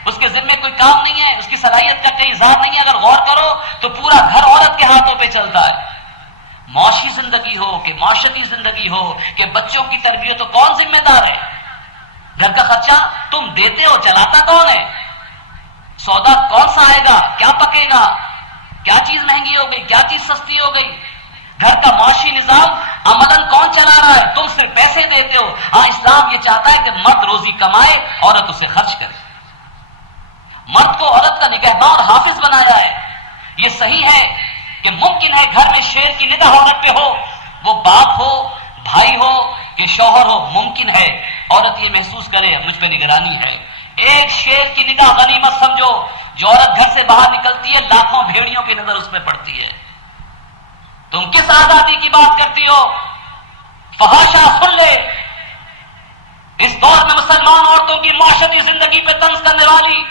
اس کے ذمے کوئی کام نہیں ہے، اس کی صلاحیت کا کہیں اظہار نہیں ہے؟ اگر غور کرو تو پورا گھر عورت کے ہاتھوں پہ چلتا ہے، معاشی زندگی ہو کہ معاشرتی زندگی ہو کہ بچوں کی تربیت، تو کون ذمہ دار ہے؟ گھر کا خرچہ تم دیتے ہو، چلاتا کون ہے؟ سودا کون سا آئے گا؟ کیا پکے گا؟ کیا چیز مہنگی ہو گئی؟ کیا چیز سستی ہو گئی؟ گھر کا معاشی نظام عملاً کون چلا رہا ہے؟ تم صرف پیسے دیتے ہو۔ ہاں، اسلام یہ چاہتا ہے کہ مرد روزی کمائے، عورت اسے خرچ کرے۔ مرد کو عورت کا نگہبان اور حافظ بنایا ہے۔ یہ صحیح ہے کہ ممکن ہے گھر میں شیر کی نگاہ عورت پہ ہو، وہ باپ ہو، بھائی ہو کہ شوہر ہو، ممکن ہے عورت یہ محسوس کرے مجھ پہ نگرانی ہے۔ ایک شیر کی نگاہ غنیمت سمجھو۔ جو عورت گھر سے باہر نکلتی ہے، لاکھوں بھیڑیوں کی نظر اس پہ پڑتی ہے۔ تم کس آزادی کی بات کرتی ہو؟ فحاشا سن لے۔ اس دور میں مسلمان عورتوں کی معاشرتی زندگی پہ طنز کرنے والی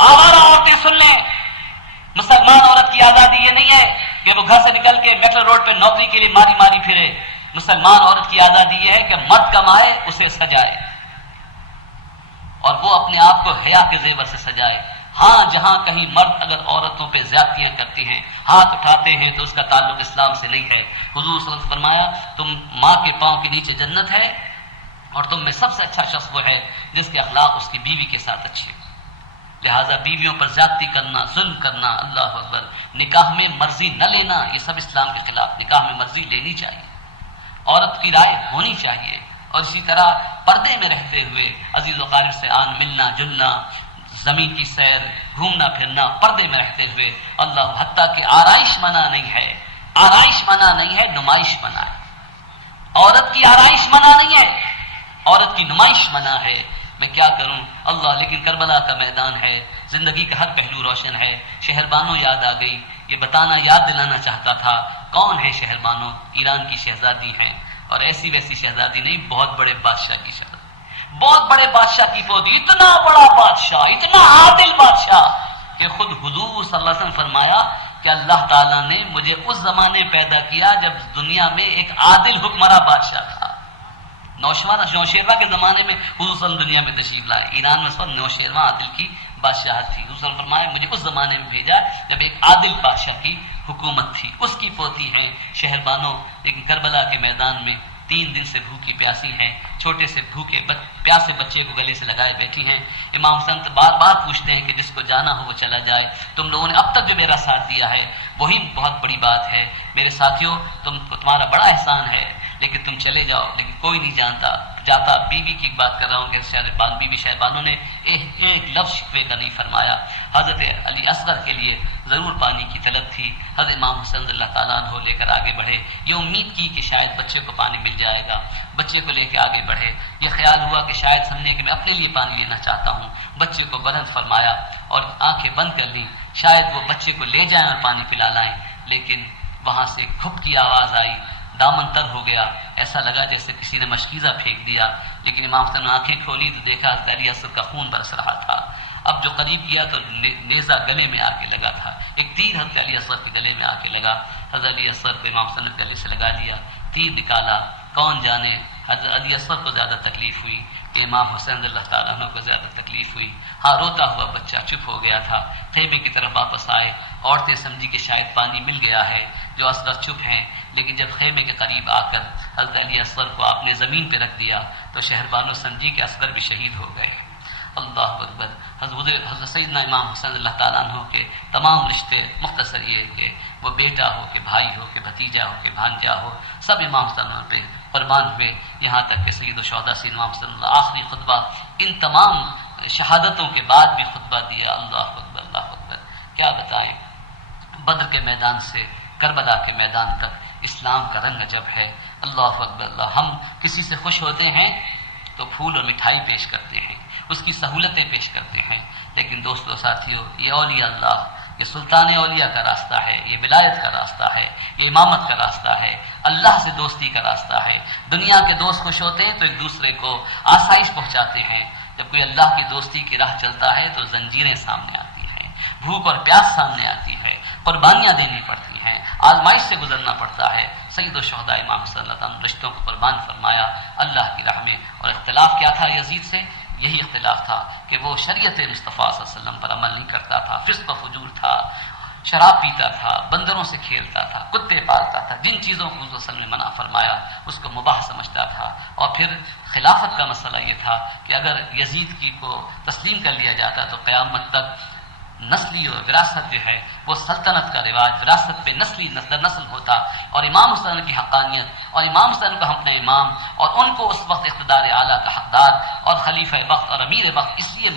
آوارہ عورتیں سن لیں۔ مسلمان عورت کی آزادی یہ نہیں ہے کہ وہ گھر سے نکل کے میٹرو روڈ پہ نوکری کے لیے ماری ماری پھرے۔ مسلمان عورت کی آزادی یہ ہے کہ مرد کمائے، اسے سجائے، اور وہ اپنے آپ کو حیا کے زیور سے سجائے۔ ہاں، جہاں کہیں مرد اگر عورتوں پہ زیادتیاں کرتے ہیں، ہاتھ اٹھاتے ہیں، تو اس کا تعلق اسلام سے نہیں ہے۔ حضور صلی اللہ علیہ وسلم نے فرمایا تم ماں کے پاؤں کے نیچے جنت ہے، اور تم میں سب سے اچھا شخص وہ ہے جس کے اخلاق اس کی بیوی کے ساتھ اچھے۔ لہذا بیویوں پر زیادتی کرنا، ظلم کرنا، اللہ اکبر، نکاح میں مرضی نہ لینا، یہ سب اسلام کے خلاف۔ نکاح میں مرضی لینی چاہیے، عورت کی رائے ہونی چاہیے، اور اسی طرح پردے میں رہتے ہوئے عزیز و اقارب سے آن ملنا جلنا، زمین کی سیر، گھومنا پھرنا، پردے میں رہتے ہوئے۔ اللہ، حتیٰ کہ آرائش منع نہیں ہے، آرائش منع نہیں ہے، نمائش منع ہے۔ عورت کی آرائش منع نہیں ہے، عورت کی نمائش منع ہے۔ میں کیا کروں اللہ، لیکن کربلا کا میدان ہے، زندگی کا ہر پہلو روشن ہے۔ شہر بانو یاد آ گئی، یہ بتانا یاد دلانا چاہتا تھا کون ہے شہر بانو؟ ایران کی شہزادی ہیں، اور ایسی ویسی شہزادی نہیں، بہت بڑے بادشاہ کی شہزادی، بہت بڑے بادشاہ کی پوتی، اتنا بڑا بادشاہ، اتنا عادل بادشاہ کہ خود حضور صلی اللہ علیہ وسلم فرمایا کہ اللہ تعالیٰ نے مجھے اس زمانے پیدا کیا جب دنیا میں ایک عادل حکمراں بادشاہ تھا۔ نوشیروہ کے زمانے میں حضور صلی اللہ علیہ وسلم دنیا میں تشریف لائے۔ ایران میں اس وقت نوشیروہ عادل کی بادشاہت تھی۔ حضور صلی اللہ علیہ وسلم فرمایا مجھے اس زمانے میں بھیجا جب ایک عادل بادشاہ کی حکومت تھی۔ اس کی پوتی ہیں شہر بانو، لیکن کربلا کے میدان میں 3 دن سے بھوکی پیاسی ہیں، چھوٹے سے بھوکے پیاسے بچے کو گلے سے لگائے بیٹھی ہیں۔ امام حسن بار بار پوچھتے ہیں کہ جس کو جانا ہو وہ چلا جائے، تم لوگوں نے اب تک جو میرا ساتھ دیا ہے وہی بہت بڑی بات ہے۔ میرے ساتھیوں، تمہارا بڑا احسان ہے، لیکن تم چلے جاؤ، لیکن کوئی نہیں جاتا۔ بیوی کی بات کر رہا ہوں کہ بیوی شہربانو نے ایک لفظ شکوے کا نہیں فرمایا۔ حضرت علی اصغر کے لیے ضرور پانی کی طلب تھی۔ حضرت امام حسین رضی اللہ تعالیٰ عنہ لے کر آگے بڑھے، یہ امید کی کہ شاید بچے کو پانی مل جائے گا، بچے کو لے کے آگے بڑھے۔ یہ خیال ہوا کہ شاید سمجھے کہ میں اپنے لیے پانی لینا چاہتا ہوں، بچے کو بلند فرمایا اور آنکھیں بند کر لی، شاید وہ بچے کو لے جائیں اور پانی پلا لائیں، لیکن وہاں سے گھپ کی آواز آئی، دامن تر ہو گیا، ایسا لگا جیسے کسی نے مشکیزہ پھینک دیا۔ لیکن امام حسین نے آنکھیں کھولی تو دیکھا حضرت علی اصغر کا خون برس رہا تھا۔ اب جو قریب کیا تو نیزہ گلے میں آ کے لگا تھا، ایک تیر حضرت علی اصغر کے گلے میں آ کے لگا۔ حضرت علی اصغر کو امام حسین نے گلے سے لگا لیا، تیر نکالا۔ کون جانے حضرت علی اصغر کو زیادہ تکلیف ہوئی کہ امام حسین رضی اللہ تعالیٰ عنہ کو زیادہ تکلیف ہوئی۔ ہاں، روتا ہوا بچہ چپ ہو گیا تھا۔ خیمے کی طرف واپس آئے، عورتیں سمجھی کہ شاید پانی مل گیا ہے، جو اصغر چپ ہیں، لیکن جب خیمے کے قریب آ کر حضرت علی اصغر کو آپ نے زمین پہ رکھ دیا تو شہربانو سمجھی کہ اصغر بھی شہید ہو گئے۔ اللہ اکبر۔ حضرت سیدنا امام حسین اللہ تعالیٰ عنہ کے تمام رشتے، مختصر یہ کہ وہ بیٹا ہو کہ بھائی ہو کہ بھتیجا ہو کہ بھانجا ہو، سب امام حسین پہ قربان ہوئے، یہاں تک کہ سید الشہداء سے امام حسین اللہ آخری خطبہ ان تمام شہادتوں کے بعد بھی خطبہ دیا۔ اللہ اکبر، اللہ اکبر۔ کیا بتائیں، بدر کے میدان سے کربلا کے میدان تک اسلام کا رنگ عجب ہے۔ اللہ اکبر اللہ۔ ہم کسی سے خوش ہوتے ہیں تو پھول اور مٹھائی پیش کرتے ہیں، اس کی سہولتیں پیش کرتے ہیں، لیکن دوستو ساتھیو، یہ اولیاء اللہ، یہ سلطان اولیاء کا راستہ ہے، یہ ولایت کا راستہ ہے، یہ امامت کا راستہ ہے، اللہ سے دوستی کا راستہ ہے۔ دنیا کے دوست خوش ہوتے ہیں تو ایک دوسرے کو آسائش پہنچاتے ہیں، جب کوئی اللہ کی دوستی کی راہ چلتا ہے تو زنجیریں سامنے آتی ہیں، بھوک اور پیاس سامنے آتی ہے، قربانیاں دینی پڑتی ہیں، آزمائش سے گزرنا پڑتا ہے۔ سید الشہداء امام صلی اللہ علیہ وسلم رشتوں کو قربان فرمایا اللہ کی راہ میں۔ اور اختلاف کیا تھا یزید سے؟ یہی اختلاف تھا کہ وہ شریعت مصطفیٰ صلی اللہ علیہ وسلم پر عمل نہیں کرتا تھا، فسق و فجور تھا، شراب پیتا تھا، بندروں سے کھیلتا تھا، کتے پالتا تھا، جن چیزوں کو حضور صلی اللہ علیہ وسلم نے منع فرمایا اس کو مباح سمجھتا تھا. اور پھر خلافت کا مسئلہ یہ تھا کہ اگر یزید کی کو تسلیم کر لیا جاتا تو قیامت تک نسلی اور وراثت جو ہے وہ سلطنت کا رواج وراثت پہ نسل ہوتا، اور امام حسین کی حقانیت اور امام حسین کو اپنے امام اور ان کو اس وقت اقتدار اعلیٰ کا حقدار اور خلیفہ وقت اور امیر وقت اس لیے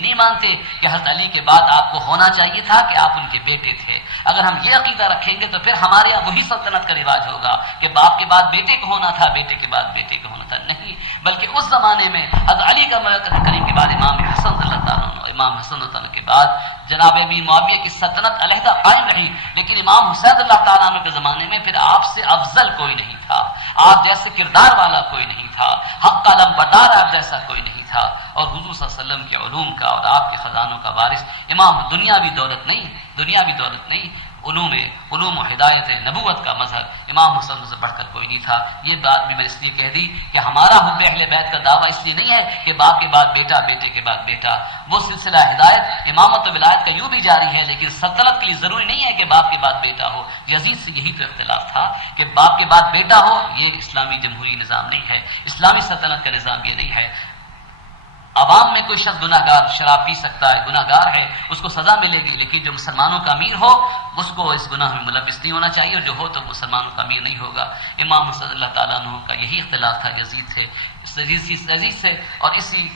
نہیں مانتے کہ حضرت علی کے بعد آپ کو ہونا چاہیے تھا کہ آپ ان کے بیٹے تھے. اگر ہم یہ عقیدہ رکھیں گے تو پھر ہمارے یہاں وہی سلطنت کا رواج ہوگا کہ باپ کے بعد بیٹے کو ہونا تھا، بیٹے کے بعد بیٹے کو ہونا تھا. نہیں، بلکہ اس زمانے میں حضرت علی کا کریم کے بعد امام حسن اللہ تعالیٰ امام حسن اللہ تعالیٰ کے بعد جناب ابی معاویہ کی سلطنت علیحدہ قائم رہی، لیکن امام حسین اللہ تعالیٰ عنہ کے زمانے میں پھر آپ سے افضل کوئی نہیں تھا، آپ جیسے کردار والا کوئی نہیں تھا، حق کا علمبردار آپ جیسا کوئی نہیں تھا. اور حضور صلی اللہ علیہ وسلم کے علوم کا اور آپ کے خزانوں کا وارث امام دنیاوی دولت نہیں علوم و ہدایت نبوت کا مظہر امام حسن سے بڑھ کر کوئی نہیں تھا. یہ بات بھی میں اس لیے کہہ دی کہ ہمارا حب اہل بیت کا دعویٰ اس لیے نہیں ہے کہ باپ کے بعد بیٹا، بیٹے کے بعد بیٹا. وہ سلسلہ ہدایت امامت و ولایت کا یوں بھی جاری ہے، لیکن سلطنت کے لیے ضروری نہیں ہے کہ باپ کے بعد بیٹا ہو. یزید سے یہی تو اختلاف تھا کہ باپ کے بعد بیٹا ہو. یہ اسلامی جمہوری نظام نہیں ہے، اسلامی سلطنت کا نظام یہ نہیں ہے. عوام میں کوئی شخص گناہ گار شراب پی سکتا ہے، گناہ گار ہے، اس کو سزا ملے گی، لیکن جو مسلمانوں کا امیر ہو اس کو اس گناہ میں ملوث نہیں ہونا چاہیے، اور جو ہو تو مسلمانوں کا امیر نہیں ہوگا. امام حسن اللہ تعالیٰ عنہ کا یہی اختلاف تھا یزید سے، اور اسی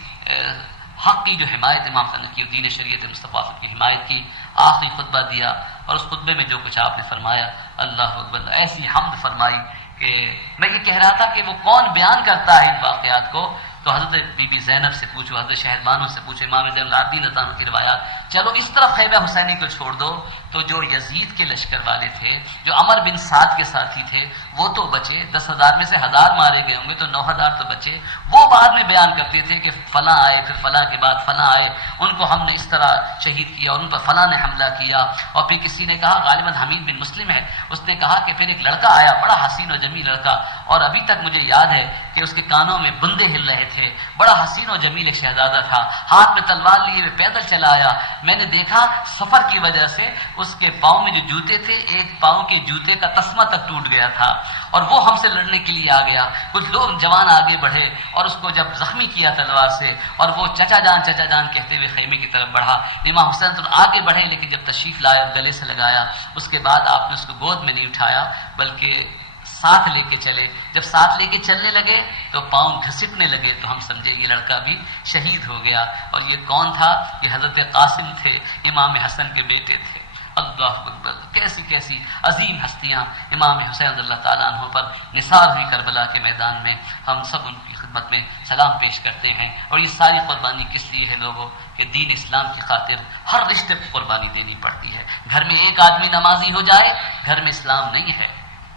حق کی جو حمایت امام صلی اللہ علیہ وسلم کی، دین شریعت مصطفیٰ کی حمایت کی. آخری خطبہ دیا اور اس خطبے میں جو کچھ آپ نے فرمایا، اللہ اکبر، ایسی حمد فرمائی کہ میں یہ کہہ رہا تھا کہ وہ کون بیان کرتا ہے ان واقعات کو. تو حضرت بی بی زینب سے پوچھو، حضرت شہربانو سے پوچھو، امام زین العابدین عنہ کی روایات. چلو اس طرف خیبہ حسینی کو چھوڑ دو، تو جو یزید کے لشکر والے تھے، جو عمر بن سعد کے ساتھی تھے، وہ تو بچے. 10,000 میں سے 1,000 مارے گئے ہوں گے تو 9,000 تو بچے. وہ بعد میں بیان کرتے تھے کہ فلاں آئے، پھر فلاں کے بعد فلاں آئے، ان کو ہم نے اس طرح شہید کیا اور ان پر فلاں نے حملہ کیا. اور پھر کسی نے کہا، غالباً حمید بن مسلم ہے، اس نے کہا کہ پھر ایک لڑکا آیا، بڑا حسین و جمیل لڑکا، اور ابھی تک مجھے یاد ہے کہ اس کے کانوں میں بندے ہل رہے تھے. بڑا حسین و جمیل ایک شہزادہ تھا، ہاتھ میں تلوار لیے ہوئے پیدل چلا آیا. میں نے دیکھا سفر کی وجہ سے اس کے پاؤں میں جو جوتے تھے، ایک پاؤں کے جوتے کا تسمہ تک ٹوٹ گیا تھا، اور وہ ہم سے لڑنے کے لیے آ گیا. کچھ لوگ جوان آگے بڑھے اور اس کو جب زخمی کیا تلوار سے، اور وہ چچا جان کہتے ہوئے خیمے کی طرف بڑھا. امام حسین تو آگے بڑھے، لیکن جب تشریف لایا اور گلے سے لگایا، اس کے بعد آپ نے اس کو گود میں نہیں اٹھایا بلکہ ساتھ لے کے چلے. جب ساتھ لے کے چلنے لگے تو پاؤں گھسٹنے لگے، تو ہم سمجھے یہ لڑکا بھی شہید ہو گیا. اور یہ کون تھا؟ یہ حضرت قاسم تھے، امام حسن کے بیٹے تھے. اللہ اکبر، کیسی عظیم ہستیاں امام حسین رضی اللہ تعالیٰ عنہ پر نثار ہوئی کربلا کے میدان میں. ہم سب ان کی خدمت میں سلام پیش کرتے ہیں. اور یہ ساری قربانی کس لیے ہے لوگوں؟ کہ دین اسلام کی خاطر ہر رشتے پر قربانی دینی پڑتی ہے. گھر میں ایک آدمی نمازی ہو جائے، گھر میں اسلام نہیں ہے.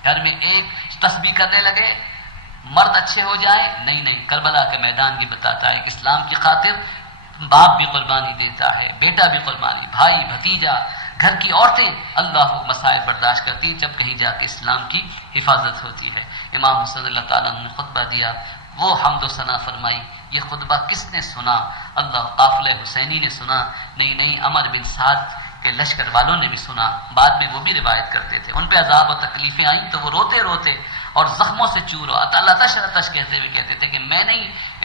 گھر میں ایک تسبیح کرنے لگے، مرد اچھے ہو جائے، نہیں. کربلا کے میدان یہ بتاتا ہے کہ اسلام کی خاطر باپ بھی قربانی دیتا ہے، بیٹا بھی قربانی، بھائی، بھتیجا، گھر کی عورتیں اللہ مسائل برداشت کرتی جب کہیں جا کے اسلام کی حفاظت ہوتی ہے. امام حسین اللہ تعالیٰ نے خطبہ دیا، وہ حمد و ثنا فرمائی. یہ خطبہ کس نے سنا؟ اللہ قافلہ حسینی نے سنا. نہیں، عمر بن سعد کے لشکر والوں نے بھی سنا. بعد میں وہ بھی روایت کرتے تھے. ان پہ عذاب و تکلیفیں آئیں تو وہ روتے اور زخموں سے چور آتش کہتے ہوئے کہتے تھے کہ میں نے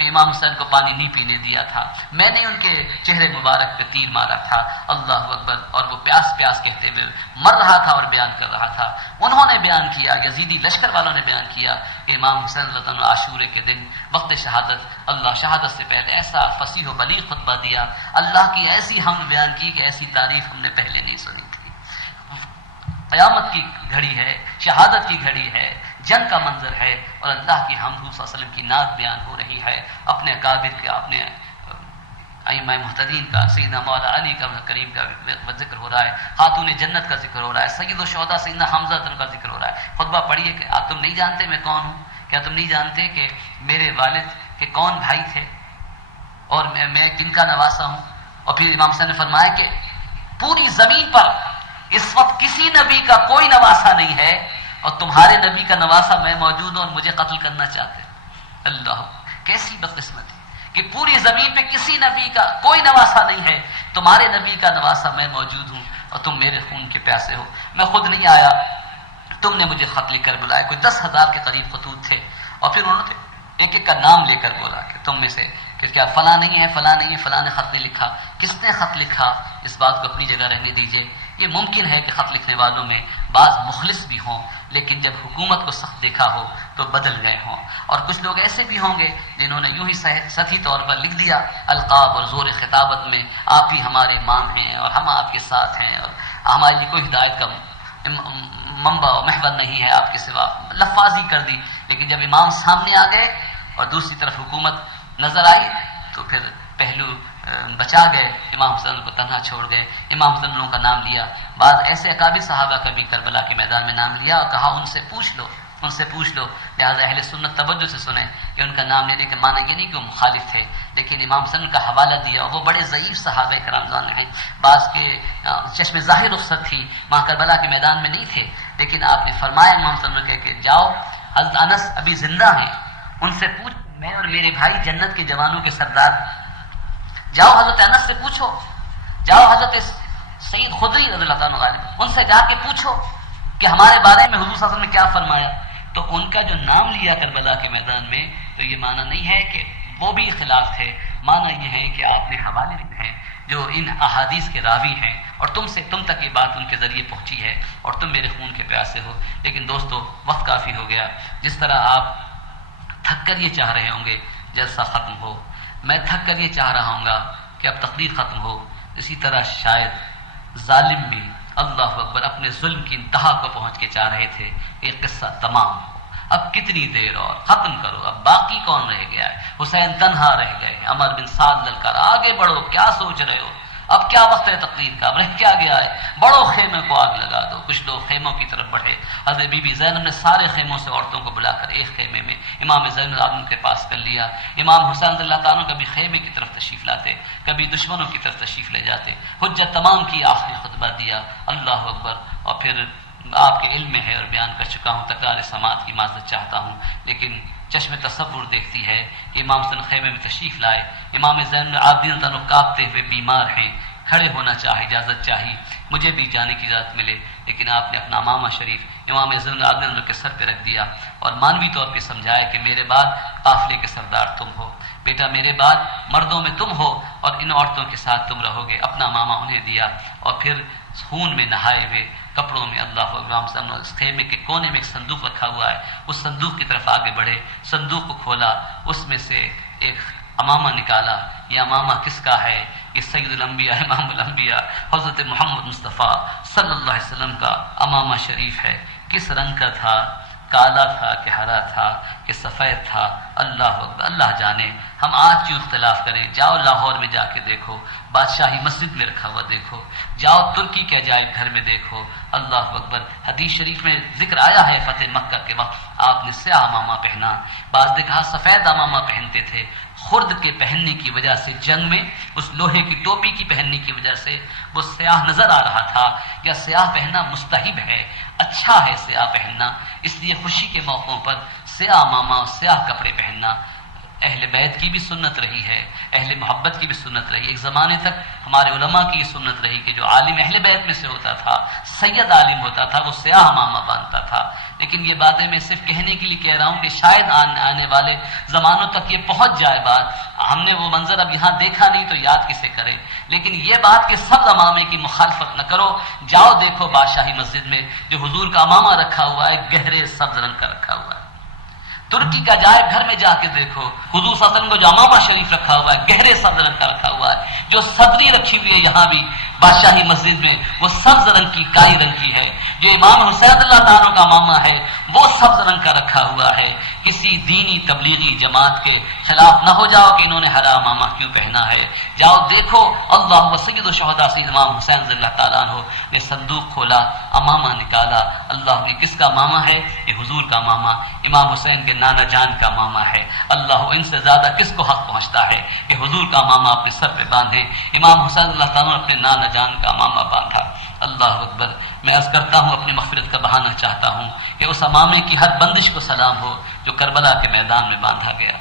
امام حسین کو پانی نہیں پینے دیا تھا، میں نے ان کے چہرے مبارک پہ تیر مارا تھا. اللہ اکبر. اور وہ پیاس کہتے ہوئے مر رہا تھا اور بیان کر رہا تھا. انہوں نے بیان کیا، یزیدی لشکر والوں نے بیان کیا کہ امام حسین اللہ تعالیٰ عاشورے کے دن وقت شہادت، اللہ شہادت سے پہلے ایسا فصیح و بلیغ خطبہ دیا، اللہ کی ایسی حمد بیان کی کہ ایسی تعریف ہم نے پہلے نہیں سنی تھی. قیامت کی گھڑی ہے، شہادت کی گھڑی ہے، جنگ کا منظر ہے، اور اللہ کی حمد صلی اللہ علیہ وسلم کی نعت بیان ہو رہی ہے. اپنے اکابر کا، اپنے ائمہ محتدین کا، سیدنا مولا علی کا کریم کا ذکر ہو رہا ہے، خاتون جنت کا ذکر ہو رہا ہے، سید الشہداء سیدنا حمزہ کا ذکر ہو رہا ہے. خطبہ پڑھیے کہ آپ تم نہیں جانتے میں کون ہوں؟ کیا تم نہیں جانتے کہ میرے والد کے کون بھائی تھے اور میں کن کا نواسا ہوں؟ اور پھر امام صاحب نے فرمایا کہ پوری زمین پر اس وقت کسی نبی کا کوئی نواسا نہیں ہے، اور تمہارے نبی کا نواسا میں موجود ہوں اور مجھے قتل کرنا چاہتے. اللہ، کیسی بدقسمتی کہ پوری زمین پہ کسی نبی کا کوئی نواسا نہیں ہے، تمہارے نبی کا نواسا میں موجود ہوں اور تم میرے خون کے پیاسے ہو. میں خود نہیں آیا، تم نے مجھے خط لکھ کر بلایا. کوئی 10,000 کے قریب خطوط تھے، اور پھر انہوں نے ایک ایک کا نام لے کر بولا کہ تم میں سے کہ کیا فلاں نہیں ہے، فلاں نہیں ہے، فلاں نے خط نہیں لکھا. کس نے خط لکھا؟ اس بات کو اپنی جگہ رہنے دیجیے. یہ ممکن ہے کہ خط لکھنے والوں میں بعض مخلص بھی ہوں، لیکن جب حکومت کو سخت دیکھا ہو تو بدل گئے ہوں. اور کچھ لوگ ایسے بھی ہوں گے جنہوں نے یوں ہی سطحی طور پر لکھ دیا القاب اور زور خطابت میں آپ ہی ہمارے امام ہیں اور ہم آپ کے ساتھ ہیں اور ہمارے لیے کوئی ہدایت کا منبع و محور نہیں ہے آپ کے سوا، لفاظی کر دی. لیکن جب امام سامنے آ گئے اور دوسری طرف حکومت نظر آئی تو پھر پہلو بچا گئے، امام حسین کو تنہا چھوڑ گئے. امام حسین کا نام لیا. بعض ایسے اکابر صحابہ کا بھی کربلا کے میدان میں نام لیا اور کہا ان سے پوچھ لو، ان سے پوچھ لو. لہٰذا اہل سنت توجہ سے سنیں کہ ان کا نام لینے کے معنی یہ نہیں کہ وہ مخالف تھے، لیکن امام حسین کا حوالہ دیا. وہ بڑے ضعیف صحابہ کرام ہیں، بعض کے چشم ظاہر رخصت تھی، وہاں کربلا کے میدان میں نہیں تھے، لیکن آپ نے فرمایا امام حسین نے کہ جاؤ، حضرت انس ابھی زندہ ہیں، ان سے پوچھ میں اور میرے بھائی جنت کے جوانوں کے سردار. جاؤ حضرت انس سے پوچھو، جاؤ حضرت سید خدری رضی اللہ عنہ غالب ان سے جا کے پوچھو کہ ہمارے بارے میں حضور صلی اللہ علیہ وسلم نے کیا فرمایا. تو ان کا جو نام لیا کربلا کے میدان میں تو یہ معنی نہیں ہے کہ وہ بھی خلاف تھے، معنی یہ ہے کہ آپ نے حوالے لکھے ہیں جو ان احادیث کے راوی ہیں اور تم تک یہ بات ان کے ذریعے پہنچی ہے اور تم میرے خون کے پیاسے ہو. لیکن دوستو وقت کافی ہو گیا. جس طرح آپ تھک کر یہ چاہ رہے ہوں گے جلسہ ختم ہو، میں تھک کر یہ چاہ رہا ہوں گا کہ اب تقریر ختم ہو، اسی طرح شاید ظالم بھی اللہ اکبر اپنے ظلم کی انتہا کو پہنچ کے چاہ رہے تھے ایک قصہ تمام ہو. اب کتنی دیر اور ختم کرو، اب باقی کون رہ گیا ہے؟ حسین تنہا رہ گئے، عمر بن سعد للکار آگے بڑھو، کیا سوچ رہے ہو؟ اب کیا وقت ہے تقریر کا؟ اب رہ کیا گیا ہے؟ بڑو خیمے کو آگ لگا دو. کچھ لوگ خیموں کی طرف بڑھے. حضرت بی بی زینب نے سارے خیموں سے عورتوں کو بلا کر ایک خیمے میں امام زین العابدین کے پاس کر لیا. امام حسین رضی اللہ تعالیٰ کبھی خیمے کی طرف تشریف لاتے، کبھی دشمنوں کی طرف تشریف لے جاتے. حجت تمام کی، آخری خطبہ دیا، اللہ اکبر. اور پھر آپ کے علم میں ہے اور بیان کر چکا ہوں، تکرار سماعت کی معذرت چاہتا ہوں، لیکن چشم تصور دیکھتی ہے کہ امام حسین خیمے میں تشریف لائے. امام زین العابدین تعالیٰ کاپتے ہوئے بیمار ہیں، کھڑے ہونا چاہے، اجازت چاہیے، مجھے بھی جانے کی اجازت ملے. لیکن آپ نے اپنا امامہ شریف امام زین العابدین کے سر پہ رکھ دیا اور مانوی طور پہ سمجھایا کہ میرے بعد قافلے کے سردار تم ہو بیٹا، میرے بعد مردوں میں تم ہو اور ان عورتوں کے ساتھ تم رہو گے. اپنا امامہ انہیں دیا اور پھر خون میں نہائے ہوئے کپڑوں میں اللہ اکبر اس خیمے کے کونے میں ایک صندوق رکھا ہوا ہے، اس صندوق کی طرف آگے بڑھے، صندوق کو کھولا، اس میں سے ایک امامہ نکالا. یہ امامہ کس کا ہے؟ یہ سید الانبیاء امام الانبیاء حضرت محمد مصطفیٰ صلی اللہ علیہ وسلم کا امامہ شریف ہے. کس رنگ کا تھا؟ کالا تھا کہ ہرا تھا کہ سفید تھا؟ اللہ اکبر، اللہ جانے. ہم آج کیوں اختلاف کریں؟ جاؤ لاہور میں جا کے دیکھو، بادشاہی مسجد میں رکھا ہوا دیکھو، جاؤ ترکی کے عجائب گھر میں دیکھو. اللہ اکبر. حدیث شریف میں ذکر آیا ہے فتح مکہ کے وقت آپ نے سیاہ امامہ پہنا، بعض نے کہا سفید امامہ پہنتے تھے. خرد کے پہننے کی وجہ سے جنگ میں اس لوہے کی ٹوپی کی پہننے کی وجہ سے وہ سیاہ نظر آ رہا تھا. یا سیاہ پہننا مستحب ہے، اچھا ہے سیاہ پہننا، اس لیے خوشی کے موقعوں پر سیاہ امامہ اور سیاہ کپڑے پہننا اہل بیت کی بھی سنت رہی ہے، اہل محبت کی بھی سنت رہی. ایک زمانے تک ہمارے علماء کی یہ سنت رہی کہ جو عالم اہل بیت میں سے ہوتا تھا، سید عالم ہوتا تھا، وہ سیاہ امامہ باندھتا تھا. لیکن یہ باتیں میں صرف کہنے کے لیے کہہ رہا ہوں کہ شاید آنے والے زمانوں تک یہ پہنچ جائے بات. ہم نے وہ منظر اب یہاں دیکھا نہیں تو یاد کسے کرے. لیکن یہ بات کہ سب امامے کی مخالفت نہ کرو. جاؤ دیکھو بادشاہی مسجد میں جو حضور کا امامہ رکھا ہوا ہے گہرے سبز رنگ کا رکھا ہوا ہے. ترکی کا عجائب گھر میں جا کے دیکھو حضور صلی اللہ علیہ وسلم کو جو امامہ شریف رکھا ہوا ہے گہرے سبز رنگ کا رکھا ہوا ہے. جو صدری رکھی ہوئی ہے یہاں بھی بادشاہی مسجد میں وہ سبز رنگ کی کائی رنگ کی ہے. جو امام حسین اللہ تعالیٰ کا امامہ ہے وہ سبز رنگ کا رکھا ہوا ہے. کسی دینی تبلیغی جماعت کے خلاف نہ ہو جاؤ کہ انہوں نے ہرا امامہ کیوں پہنا ہے. جاؤ دیکھو اللہ سید الشہداء سید امام حسین رضی اللہ تعالیٰ عنہ نے صندوق کھولا، امامہ نکالا. اللہ نے کس کا امامہ ہے؟ یہ حضور کا امامہ، امام حسین کے نانا جان کا امامہ ہے. اللہ ان سے زیادہ کس کو حق پہنچتا ہے کہ حضور کا امامہ اپنے سر پہ باندھیں. امام حسین اللہ تعالیٰ نے اپنے نانا جان کا امامہ باندھا. اللہ اکبر. میں عرض کرتا ہوں اپنی مغفرت کا بہانہ چاہتا ہوں کہ اس امامے کی ہر بندش کو سلام ہو جو کربلا کے میدان میں باندھا گیا.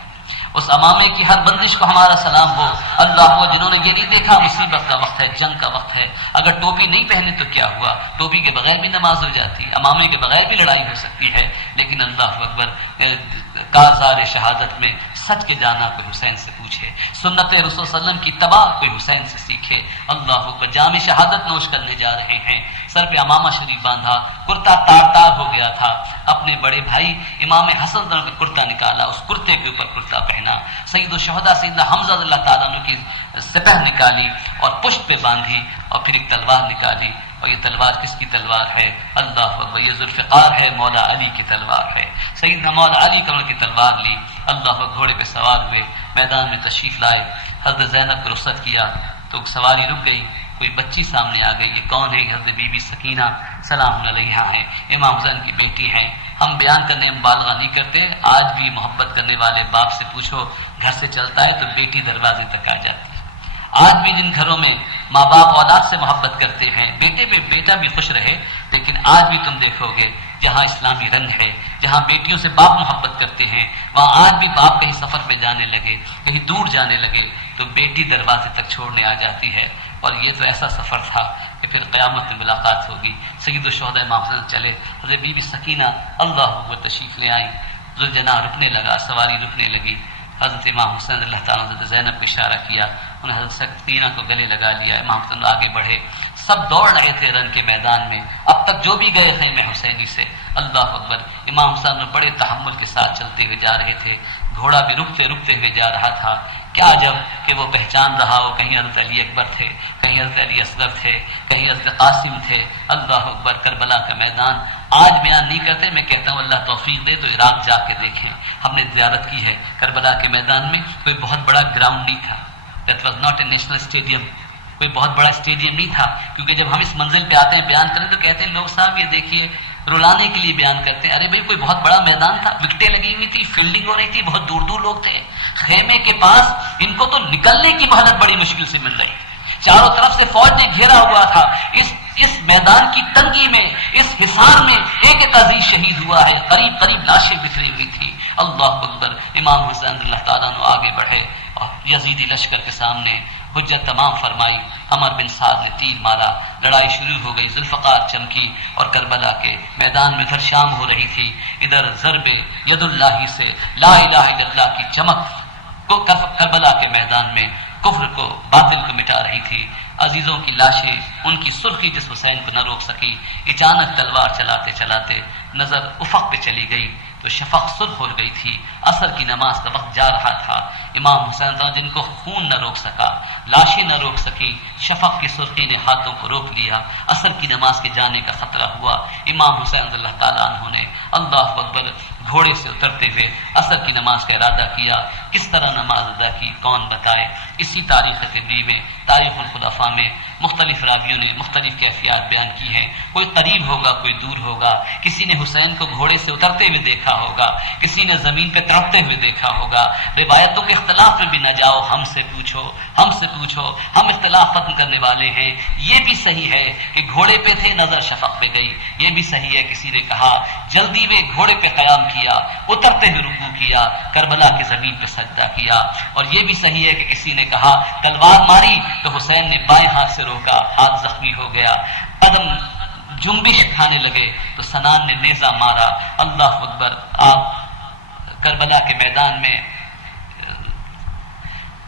اس امامے کی ہر بندش کو ہمارا سلام ہو۔ اللہ ہو جنہوں نے یہ نہیں دیکھا مصیبت کا وقت ہے، جنگ کا وقت ہے، اگر ٹوپی نہیں پہنے تو کیا ہوا، ٹوپی کے بغیر بھی نماز ہو جاتی، امامے کے بغیر بھی لڑائی ہو سکتی ہے، لیکن اللہ اکبر کارزار شہادت میں سچ کے جانا کوئی حسین سے پوچھے، سنت رسول صلی اللہ علیہ وسلم کی اتباع کوئی حسین سے سیکھے۔ اللہ اکبر جام شہادت نوش کرنے جا رہے ہیں، سر پہ امامہ شریف باندھا، کرتا تار تار ہو گیا تھا، اپنے بڑے بھائی امام حسن کا کرتا نکالا، اس کرتے کے اوپر کرتا پہنا، سید الشہداء سیدنا حمزہ رضی اللہ تعالیٰ عنہ کی سپہ نکالی اور پشت پہ باندھی، اور پھر ایک تلوار نکالی، اور یہ تلوار کس کی تلوار ہے؟ اللہ اکبر، یہ ذوالفقار ہے، مولا علی کی تلوار ہے، سیدنا مولا علی کمر کی تلوار لی، اللہ اکبر، گھوڑے پہ سوار ہوئے، میدان میں تشریف لائے، حضرت زینب کو رخصت کیا تو سواری رک گئی، کوئی بچی سامنے آ گئی، یہ کون ہے؟ حضرت بی بی سکینہ سلام علیہا ہیں، امام حسین کی بیٹی ہیں۔ ہم بیان کرنے میں مبالغہ نہیں کرتے، آج بھی محبت کرنے والے باپ سے پوچھو، گھر سے چلتا ہے تو بیٹی دروازے تک آ جاتی ہے۔ آج بھی جن گھروں میں ماں باپ اولاد سے محبت کرتے ہیں، بیٹے پہ بیٹا بھی خوش رہے، لیکن آج بھی تم دیکھو گے جہاں اسلامی رنگ ہے، جہاں بیٹیوں سے باپ محبت کرتے ہیں، وہاں آج بھی باپ کہیں سفر پہ جانے لگے، کہیں دور جانے لگے تو بیٹی دروازے تک چھوڑنے آ جاتی ہے۔ اور یہ تو ایسا سفر تھا کہ پھر قیامت میں ملاقات ہوگی۔ سید الشہداء امام حسن چلے، حضرت بی بی سکینہ اللہ اکبر تشریف لے آئیں، ذوالجناح رکنے لگا، سواری رکنے لگی، حضرت امام حسین اللہ تعالیٰ نے حضرت زینب کو اشارہ کیا، انہیں حضرت سکینہ کو گلے لگا لیا، امام حسین آگے بڑھے، سب دوڑ رہے تھے رن کے میدان میں، اب تک جو بھی گئے خیمے حسینی سے، اللہ اکبر، امام حسین میں بڑے تحمل کے ساتھ چلتے ہوئے جا رہے تھے، گھوڑا بھی رکتے رکتے ہوئے جا رہا تھا۔ کیا عجب کہ وہ پہچان رہا ہو، کہیں حضرت علی اکبر تھے، کہیں حضرت علی اصغر تھے، کہیں حضرت قاسم تھے، اللہ اکبر، کربلا کا میدان آج بیان نہیں کرتے، میں کہتا ہوں اللہ توفیق دے تو عراق جا کے دیکھیں، ہم نے زیارت کی ہے کربلا کے میدان میں، کوئی بہت بڑا گراؤنڈ نہیں تھا، that was not a national stadium, کوئی بہت بڑا اسٹیڈیم نہیں تھا، کیونکہ جب ہم اس منزل پہ آتے ہیں بیان کریں تو کہتے ہیں لوگ صاحب یہ دیکھیے، رلانے کے لیے بیان کرتے ہیں، ارے بھائی کوئی بہت بڑا میدان تھا، وکٹیں لگی ہوئی تھی، فیلڈنگ ہو رہی تھی، بہت دور دور لوگ تھے، خیمے کے پاس ان کو تو نکلنے کی مہلت بڑی مشکل سے مل رہی، چاروں طرف سے فوج نے گھیرا ہوا تھا، اس میدان کی تنگی میں، اس حصار میں ایک ایک عزیز شہید ہوا ہے، قریب قریب لاشیں بکھری ہوئی تھی، اللہ اکبر، امام حسین اللہ تعالیٰ عنہ آگے بڑھے اور یزیدی لشکر کے سامنے حجت تمام فرمائی، عمر بن سعد نے تیر مارا، لڑائی شروع ہو گئی، ذوالفقار چمکی اور کربلا کے میدان میں ادھر شام ہو رہی تھی، ادھر ضرب ید اللہ سے لا الہ الا اللہ کی چمک کو کربلا کے میدان میں کفر کو، باطل کو مٹا رہی تھی، عزیزوں کی لاشیں، ان کی سرخی جس حسین کو نہ روک سکی، اچانک تلوار چلاتے چلاتے نظر افق پہ چلی گئی تو شفق سرخ ہو گئی تھی، عصر کی نماز کا وقت جا رہا تھا، امام حسین جن کو خون نہ روک سکا، لاشیں نہ روک سکی، شفق کی سرخی نے ہاتھوں کو روک لیا، عصر کی نماز کے جانے کا خطرہ ہوا، امام حسین اللہ تعالیٰ عنہ نے اللہ اکبر گھوڑے سے اترتے ہوئے عصر کی نماز کا ارادہ کیا، کس طرح نماز ادا کی کون بتائے؟ اسی تاریخ طبری میں، تاریخ الخلفاء میں مختلف راویوں نے مختلف کیفیات بیان کی ہیں، کوئی قریب ہوگا کوئی دور ہوگا، کسی نے حسین کو گھوڑے سے اترتے ہوئے دیکھا ہوگا، کسی نے زمین پہ تڑپتے ہوئے دیکھا ہوگا، روایتوں کے اختلاف میں بھی نہ جاؤ، ہم سے پوچھو، ہم اختلاف ختم کرنے والے ہیں، یہ بھی صحیح ہے کہ گھوڑے پہ تھے نظر شفق پہ گئی، یہ بھی صحیح ہے کسی نے کہا جلدی میں گھوڑے پہ قیام کیا، اترتے ہوئے رکوع کیا، کربلا کی زمین پہ سجدہ کیا، اور یہ بھی صحیح ہے کہ کسی نے کہا تلوار ماری تو حسین نے بائیں ہاتھ سے روکا، ہاتھ زخمی ہو گیا، قدم جنبش کھانے لگے تو سنان نے نیزہ مارا، اللہ اکبر، آپ کربلا کے میدان میں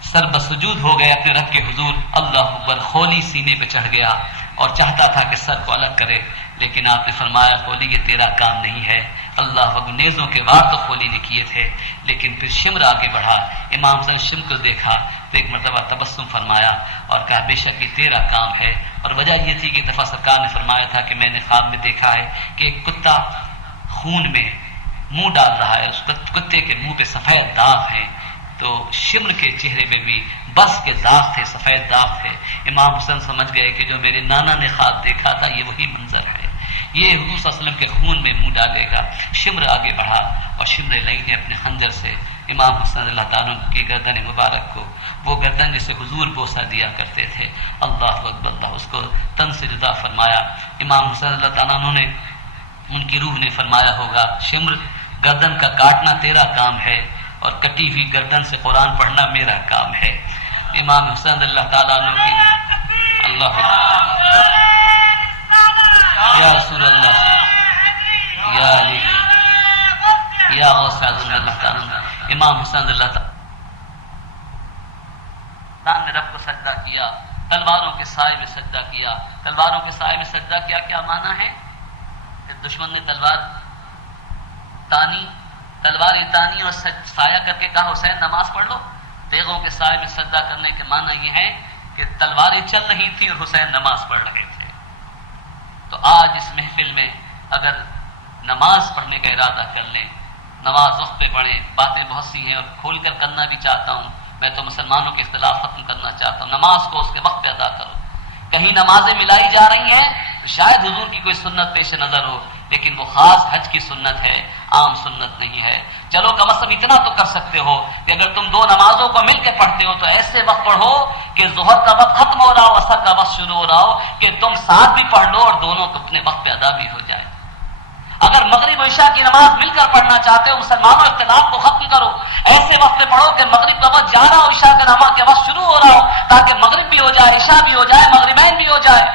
سر بسجود ہو گئے اپنے رب کے حضور، اللہ اکبر، خولی سینے پہ چڑھ گیا اور چاہتا تھا کہ سر کو الگ کرے، لیکن آپ نے فرمایا خولی یہ تیرا کام نہیں ہے، اللہ اکبر، نیزوں کے وار تو خولی نے کیے تھے، لیکن پھر شمر آگے بڑھا، امام حسین شمر کو دیکھا تو ایک مرتبہ تبسم فرمایا اور کہا بے شک یہ تیرا کام ہے، اور وجہ یہ تھی کہ ایک دفعہ سرکار نے فرمایا تھا کہ میں نے خواب میں دیکھا ہے کہ ایک کتا خون میں منہ ڈال رہا ہے، اس کتے کے منہ پہ سفید داغ ہیں، تو شمر کے چہرے میں بھی بس کے داغ تھے، سفید داغ تھے، امام حسین سمجھ گئے کہ جو میرے نانا نے خواب دیکھا تھا یہ وہی منظر ہے، یہ حضور صلی اللہ علیہ وسلم کے خون میں منہ ڈالے گا، شمر آگے بڑھا اور شمر لئی نے اپنے خنجر سے امام حسین اللہ تعالیٰ کی گردن مبارک کو، وہ گردن جسے حضور بوسہ دیا کرتے تھے، اللہ اکبر، اللہ اس کو تن سے جدا فرمایا، امام حسین اللہ تعالیٰ نے ان کی روح نے فرمایا ہوگا شمر گردن کا کاٹنا تیرا کام ہے اور کٹی ہوئی گردن سے قرآن پڑھنا میرا کام ہے. امام حسین اللہ تعالیٰ عنہ کی اللہ یا رسول اللہ یا علی یا غوث اعظم اللہ تعالیٰ. امام حسین اللہ تعالیٰ نے رب کو سجدہ کیا، تلواروں کے سائے میں سجدہ کیا. تلواروں کے سائے میں سجدہ کیا کیا معنی ہے؟ کہ دشمن نے تلوار تانی اور سایہ کر کے کہا حسین نماز پڑھ لو. تیغوں کے سائے میں سجدہ کرنے کے معنی یہ ہے کہ تلواریں چل رہی تھیں اور حسین نماز پڑھ رہے تھے. تو آج اس محفل میں اگر نماز پڑھنے کا ارادہ کر لیں، نماز وقت پہ پڑھیں. باتیں بہت سی ہیں اور کھول کر کرنا بھی چاہتا ہوں. میں تو مسلمانوں کے اختلاف ختم کرنا چاہتا ہوں. نماز کو اس کے وقت پہ ادا کرو. کہیں نمازیں ملائی جا رہی ہیں تو شاید حضور کی کوئی سنت پیش نظر ہو، لیکن وہ خاص حج کی سنت ہے، عام سنت نہیں ہے. چلو کم از کم اتنا تو کر سکتے ہو کہ اگر تم دو نمازوں کو مل کے پڑھتے ہو تو ایسے وقت پڑھو کہ ظہر کا وقت ختم ہو رہا ہو، عصر کا وقت شروع ہو رہا ہو، کہ تم ساتھ بھی پڑھ لو اور دونوں اپنے وقت پہ ادا بھی ہو جائے. اگر مغرب و عشاء کی نماز مل کر پڑھنا چاہتے ہو، مسلمانوں اختلاف کو ختم کرو. ایسے وقت میں پڑھو کہ مغرب کا وقت جا رہا ہو، عشاء کے نماز کے وقت شروع ہو رہا ہو، تاکہ مغرب بھی ہو جائے، عشاء بھی ہو جائے، مغربین بھی ہو جائے.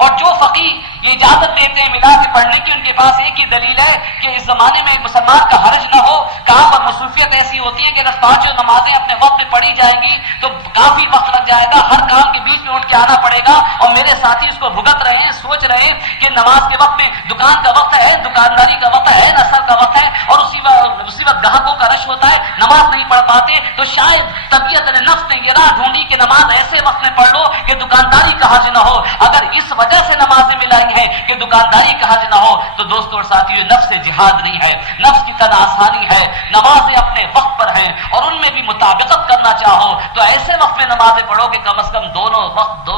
اور جو فقی یہ اجازت دیتے ہیں ملا کے پڑھنے کی، ان کے پاس ایک ہی دلیل ہے کہ اس زمانے میں مسلمان کا حرج نہ ہو. کہاں پر مصروفیت ایسی ہوتی ہے کہ اگر پانچوں نمازیں اپنے وقت پہ پڑھی جائیں گی تو کافی وقت لگ جائے گا، ہر کام کے بیچ میں اٹھ کے آنا پڑے گا. اور میرے ساتھی اس کو بھگت رہے ہیں، سوچ رہے ہیں کہ نماز کے وقت میں دکان کا وقت ہے، دکانداری کا وقت ہے، نثر کا وقت ہے، اور اسی وقت گاہکوں کا رش ہوتا ہے، نماز نہیں پڑھ پاتے. تو شاید طبیعت نفس نے یہ راہ ڈھونڈی کہ نماز ایسے وقت میں پڑھ لو کہ دکانداری کا حرج نہ ہو. اگر اس وجہ سے نمازیں ملائی ہیں کہ دکانداری کا حرج نہ ہو تو دوستو اور ساتھیو، نفس جہاد نہیں ہے، نفس کی طرح آسانی ہے. نمازیں اپنے وقت پر ہیں اور ان میں بھی مطابقت کرنا چاہو تو ایسے وقت میں نمازیں پڑھو کہ کم از کم دونوں وقت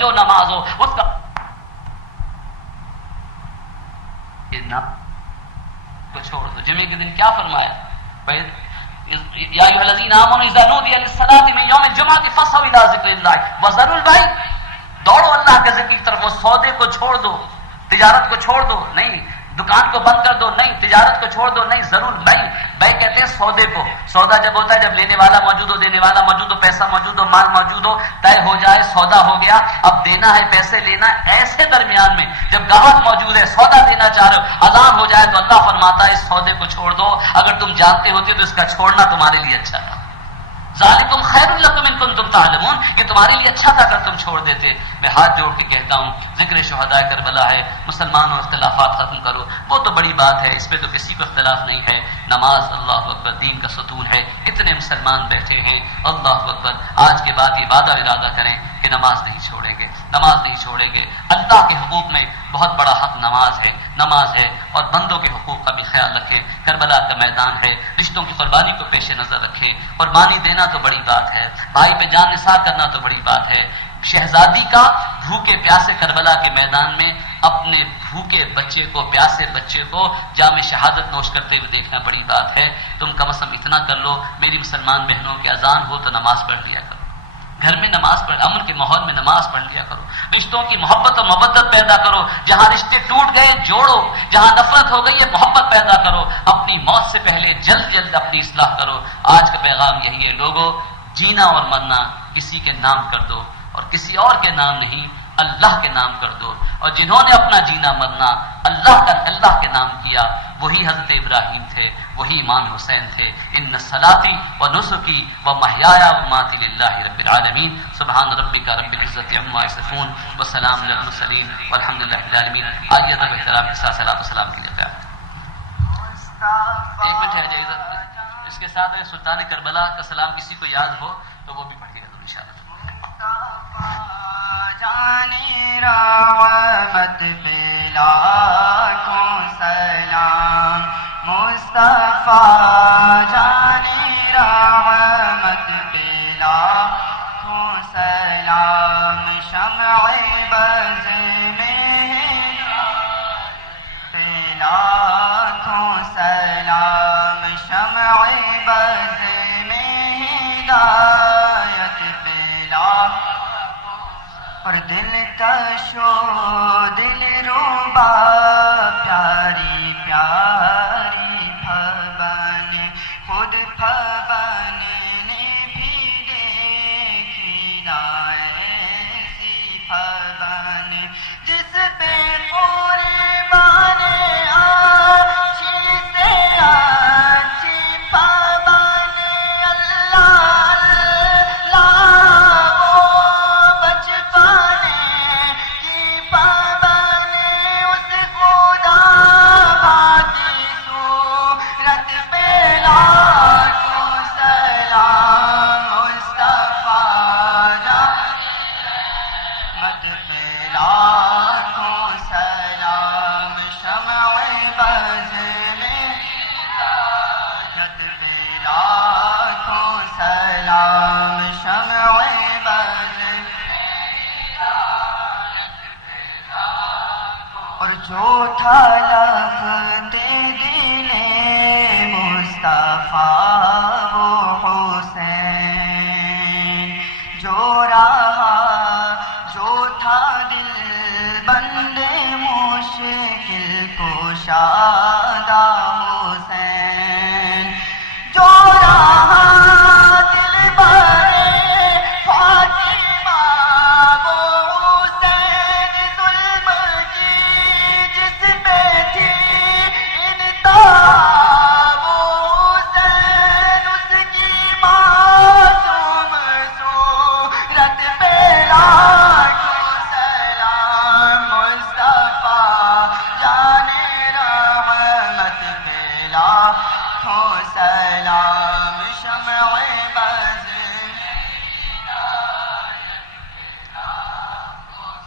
جو نماز ہو اس کا کو چھوڑ دو. جمعے کے دن کیا فرمایا؟ یا ایھا الذین آمنوا اذا نودی للصلاۃ من یوم الجمعۃ فاسعوا الی ذکر اللہ وذروا البیع. دوڑو اللہ کے ذکر کی طرف. وہ سودے کو چھوڑ دو، تجارت کو چھوڑ دو، نہیں دکان کو بند کر دو، نہیں تجارت کو چھوڑ دو، نہیں ضرور بے کہتے ہیں سودے کو. سودا جب ہوتا ہے جب لینے والا موجود ہو، دینے والا موجود ہو، پیسہ موجود ہو، مال موجود ہو، طے ہو جائے، سودا ہو گیا، اب دینا ہے، پیسے لینا. ایسے درمیان میں جب گاہک موجود ہے، سودا دینا چاہ رہے ہو، اذان ہو جائے تو اللہ فرماتا ہے اس سودے کو چھوڑ دو. اگر تم جانتے ہوتے تو اس کا چھوڑنا تمہارے لیے اچھا تھا. ذالکم خیر لکم ان کنتم تعلمون. یہ تمہارے لیے اچھا تھا اگر تم چھوڑ دیتے. میں ہاتھ جوڑ کے کہتا ہوں ذکر شہداء کربلا ہے، مسلمانوں اختلافات ختم کرو. وہ تو بڑی بات ہے، اس پہ تو کسی کو اختلاف نہیں ہے. نماز اللہ اکبر دین کا ستون ہے. اتنے مسلمان بیٹھے ہیں، اللہ اکبر. آج کے بعد یہ وعدہ ارادہ کریں کہ نماز نہیں چھوڑیں گے، نماز نہیں چھوڑیں گے. اللہ کے حقوق میں بہت بڑا حق نماز ہے اور بندوں کے حقوق کا بھی خیال رکھیں. کربلا کا میدان ہے، رشتوں کی قربانی کو پیش نظر رکھیں. قربانی دینا تو بڑی بات ہے، بھائی پہ جان نثار کرنا تو بڑی بات ہے. شہزادی کا بھوکے پیاسے کربلا کے میدان میں اپنے بھوکے بچے کو، پیاسے بچے کو جام شہادت نوش کرتے ہوئے دیکھنا بڑی بات ہے. تم کم از کم اتنا کر لو میری مسلمان بہنوں کی اذان ہو تو نماز پڑھ لیا کرو. گھر میں نماز پڑھ، امن کے ماحول میں نماز پڑھ لیا کرو. رشتوں کی محبت و مودت پیدا کرو. جہاں رشتے ٹوٹ گئے جوڑو، جہاں نفرت ہو گئی ہے محبت پیدا کرو. اپنی موت سے پہلے جلد اپنی اصلاح کرو. آج کا پیغام یہی ہے لوگوں، جینا اور مرنا کسی کے نام کر دو اور کسی اور کے نام نہیں، اللہ کے نام کر دو. اور جنہوں نے اپنا جینا مرنا اللہ کے نام کیا وہی حضرت ابراہیم تھے، وہی امام حسین تھے. ان صلاتی و نسکی و محیایا و ماتی للہ رب العالمین. سبحان ربک رب العزت عما یصفون وسلام علی المرسلین والحمد للہ رب العالمین. آئیے ادب احترام کے ساتھ صلاۃ و سلام کے لیے قیام. ایک منٹ ہے اجازت. اس کے ساتھ اگر سلطان کربلا کا سلام کسی کو یاد ہو تو وہ بھی پڑھیے گا انشاءاللہ. جانے رحمت پہ لاکھوں سلام مصطفیٰ. جانے رحمت پہ لاکھوں سلام. شمع بز میں پہ لاکھوں سلام. شمع بز میں ہدایت پہ لاکھوں اور دل کشو دل روبا پیاری پیاری بھون خود جو تھا لفظ دل مصطفیٰ وہ حسین، جو رہا جو تھا دل بند مشکل کشادہ حسین، جو رہا دل برے فاطمہ وہ حسین، ظلم کی جس پہ تھی انتہا وہ حسین، اس کی معصوم صورت پہ لاکھوں سلام، مصطفیٰ جان رحمت پہ لاکھوں سلام، شمع بز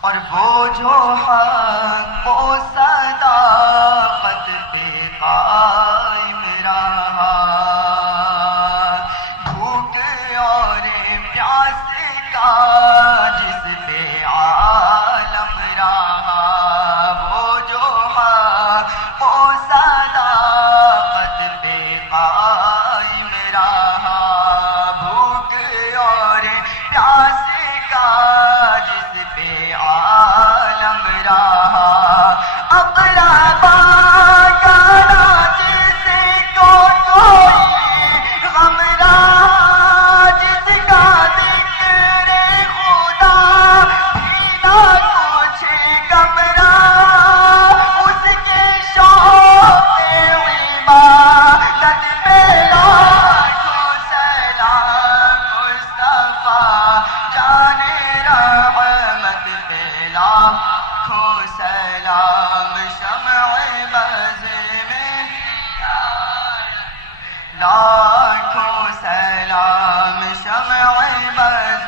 اور وہ جو حق و صداقت پہ قائم رہا، بھوک اور پیاس کا جس پہ عالم رہا، وہ جو حق و صداقت پہ قائم رہا، بھوک اور پیاس کا جس پہ عالم رہا، اقربا کا جس کو کوئی غم رہا، جس کا ذکر خدا بھی نہ کچھ کم رہا، اس کے شوق عبادت پہ لاکھوں سلام، مصطفیٰ جان رحمت پہ لاکھوں سلام، شمع بز میں لاکھوں سلام، شمع بز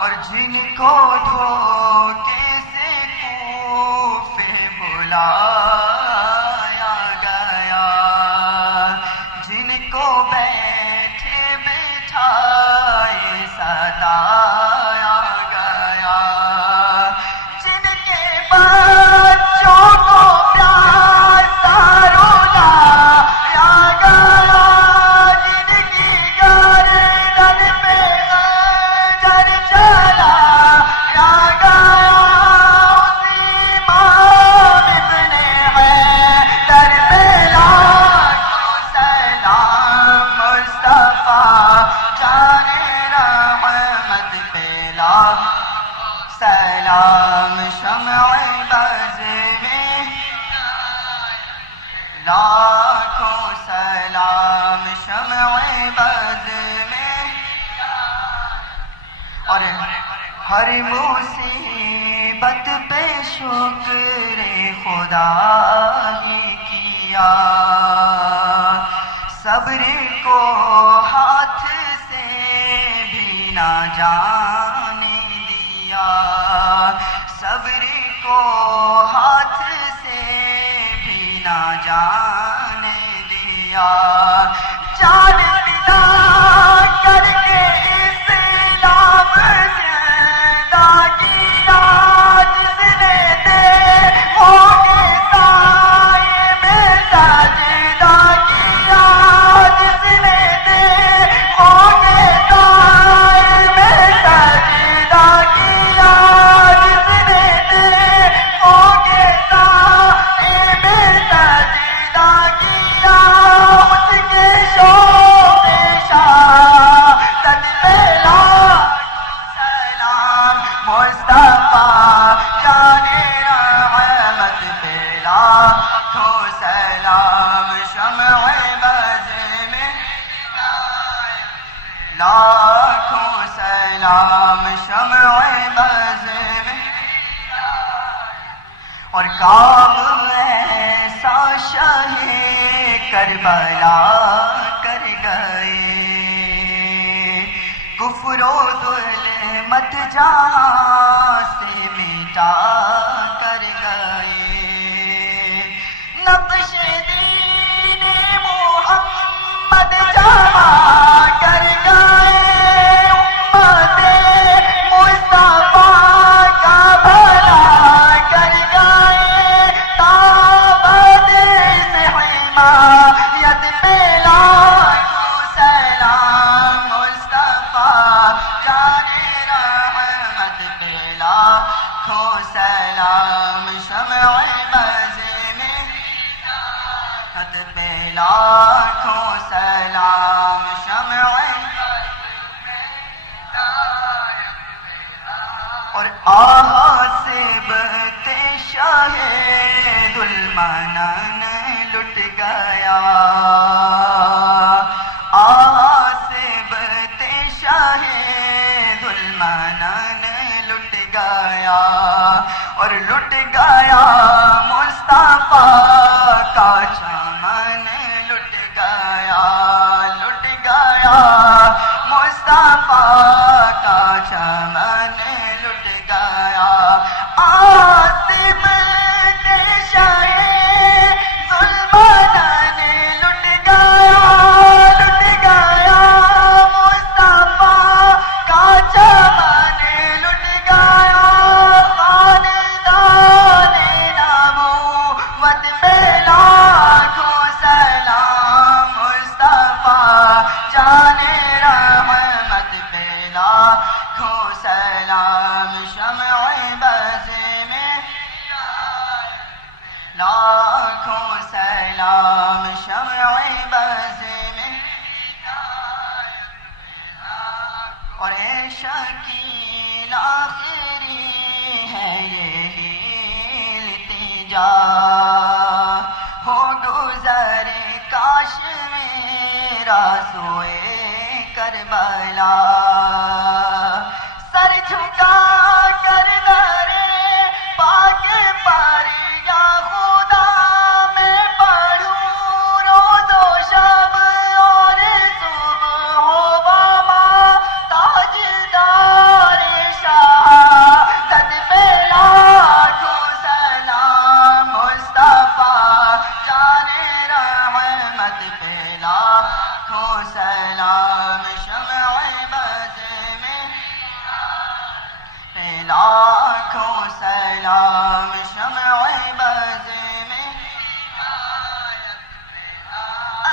اور جن کو دھوکے سے کوفے بلایا گیا، جن کو بیٹھے بٹھائے ستایا گیا، جن کے بچوں کو پیاسا رلایا گیا، جن کی گردن پہ خنجر چلایا گیا، اسی امام ابن حیدر پہ لاکھوں سلام، مصطفیٰ جان رحمت پہ لاکھوں سلام، شمع بز میں لاکھوں سلام، شمع بز میں اور ہر مصیبت پہ شکر خدا ہی کیا، صبر کو ہاتھ سے بھی نہ جانے دیا، صبر کو ہاتھ سے بھی نہ جانے دیا، جان فدا کر کے اسلام زندہ کیا، جس نے دیکھوں کے سائے میں سجدہ کیا، جس نے دیکھوں کے سائے میں سجدہ کیا، جس نے دیکھوں کے سائے میں سجدہ کیا، اس کے شوق شہادت پہ لاکھوں سلام، مصطفیٰ جان رحمت پہ لاکھوں سلام، شمع بز میں لاکھوں سلام، شمع بز میں اور کام ایسا شاہ کربلا کر گئے، کفر و ظلمت جہاں سے مٹا کر گئے، نقش دین محمد جمع کر گئے، امت مصطفیٰ کا لاکھوں سلام شمع بز میں خط پہ لاکھوں سلام شمع اور آہا سے بتے شاہ ذوالمنان لٹ گیا آہا سے بتے شاہ ذوالمنان لٹ گیا اور لٹ گیا مصطفیٰ کا چمن لٹ گیا مصطفیٰ کا چمن لٹ گیا آصف نے شاہ ذوالمنان لٹ گیا مصطفیٰ کا چمن لٹ گیا خاندان نبوت پہ لاکھوں سلام مصطفیٰ جان رحمت پہ لاکھوں سلام شمع بز میں لاکھوں سلام شمع بز میں اور اے شکیل آخری ہے یہی التجا ہو گزر کاش میرا سوئے کربلا سر جھکا کر در پاک پر یا خدا میں پڑھوں روز و شب اور صبح و ماں تاجدار شہادت پہ لاکھوں سلام مصطفیٰ جان رحمت پہ لاکھوں سلام شمع بز میں لاکھوں سلام شمع بز میں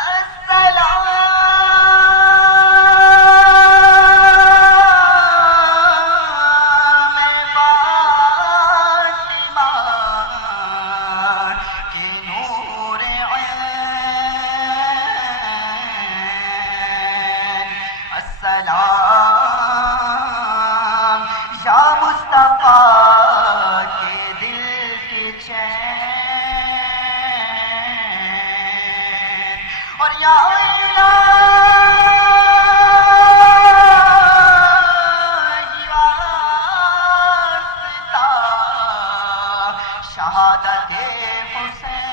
السلام فاطمہ کے نور عین السلام یا مصطفیٰ کے دل کی چین اور یا الہی واسطہ شہادت حسین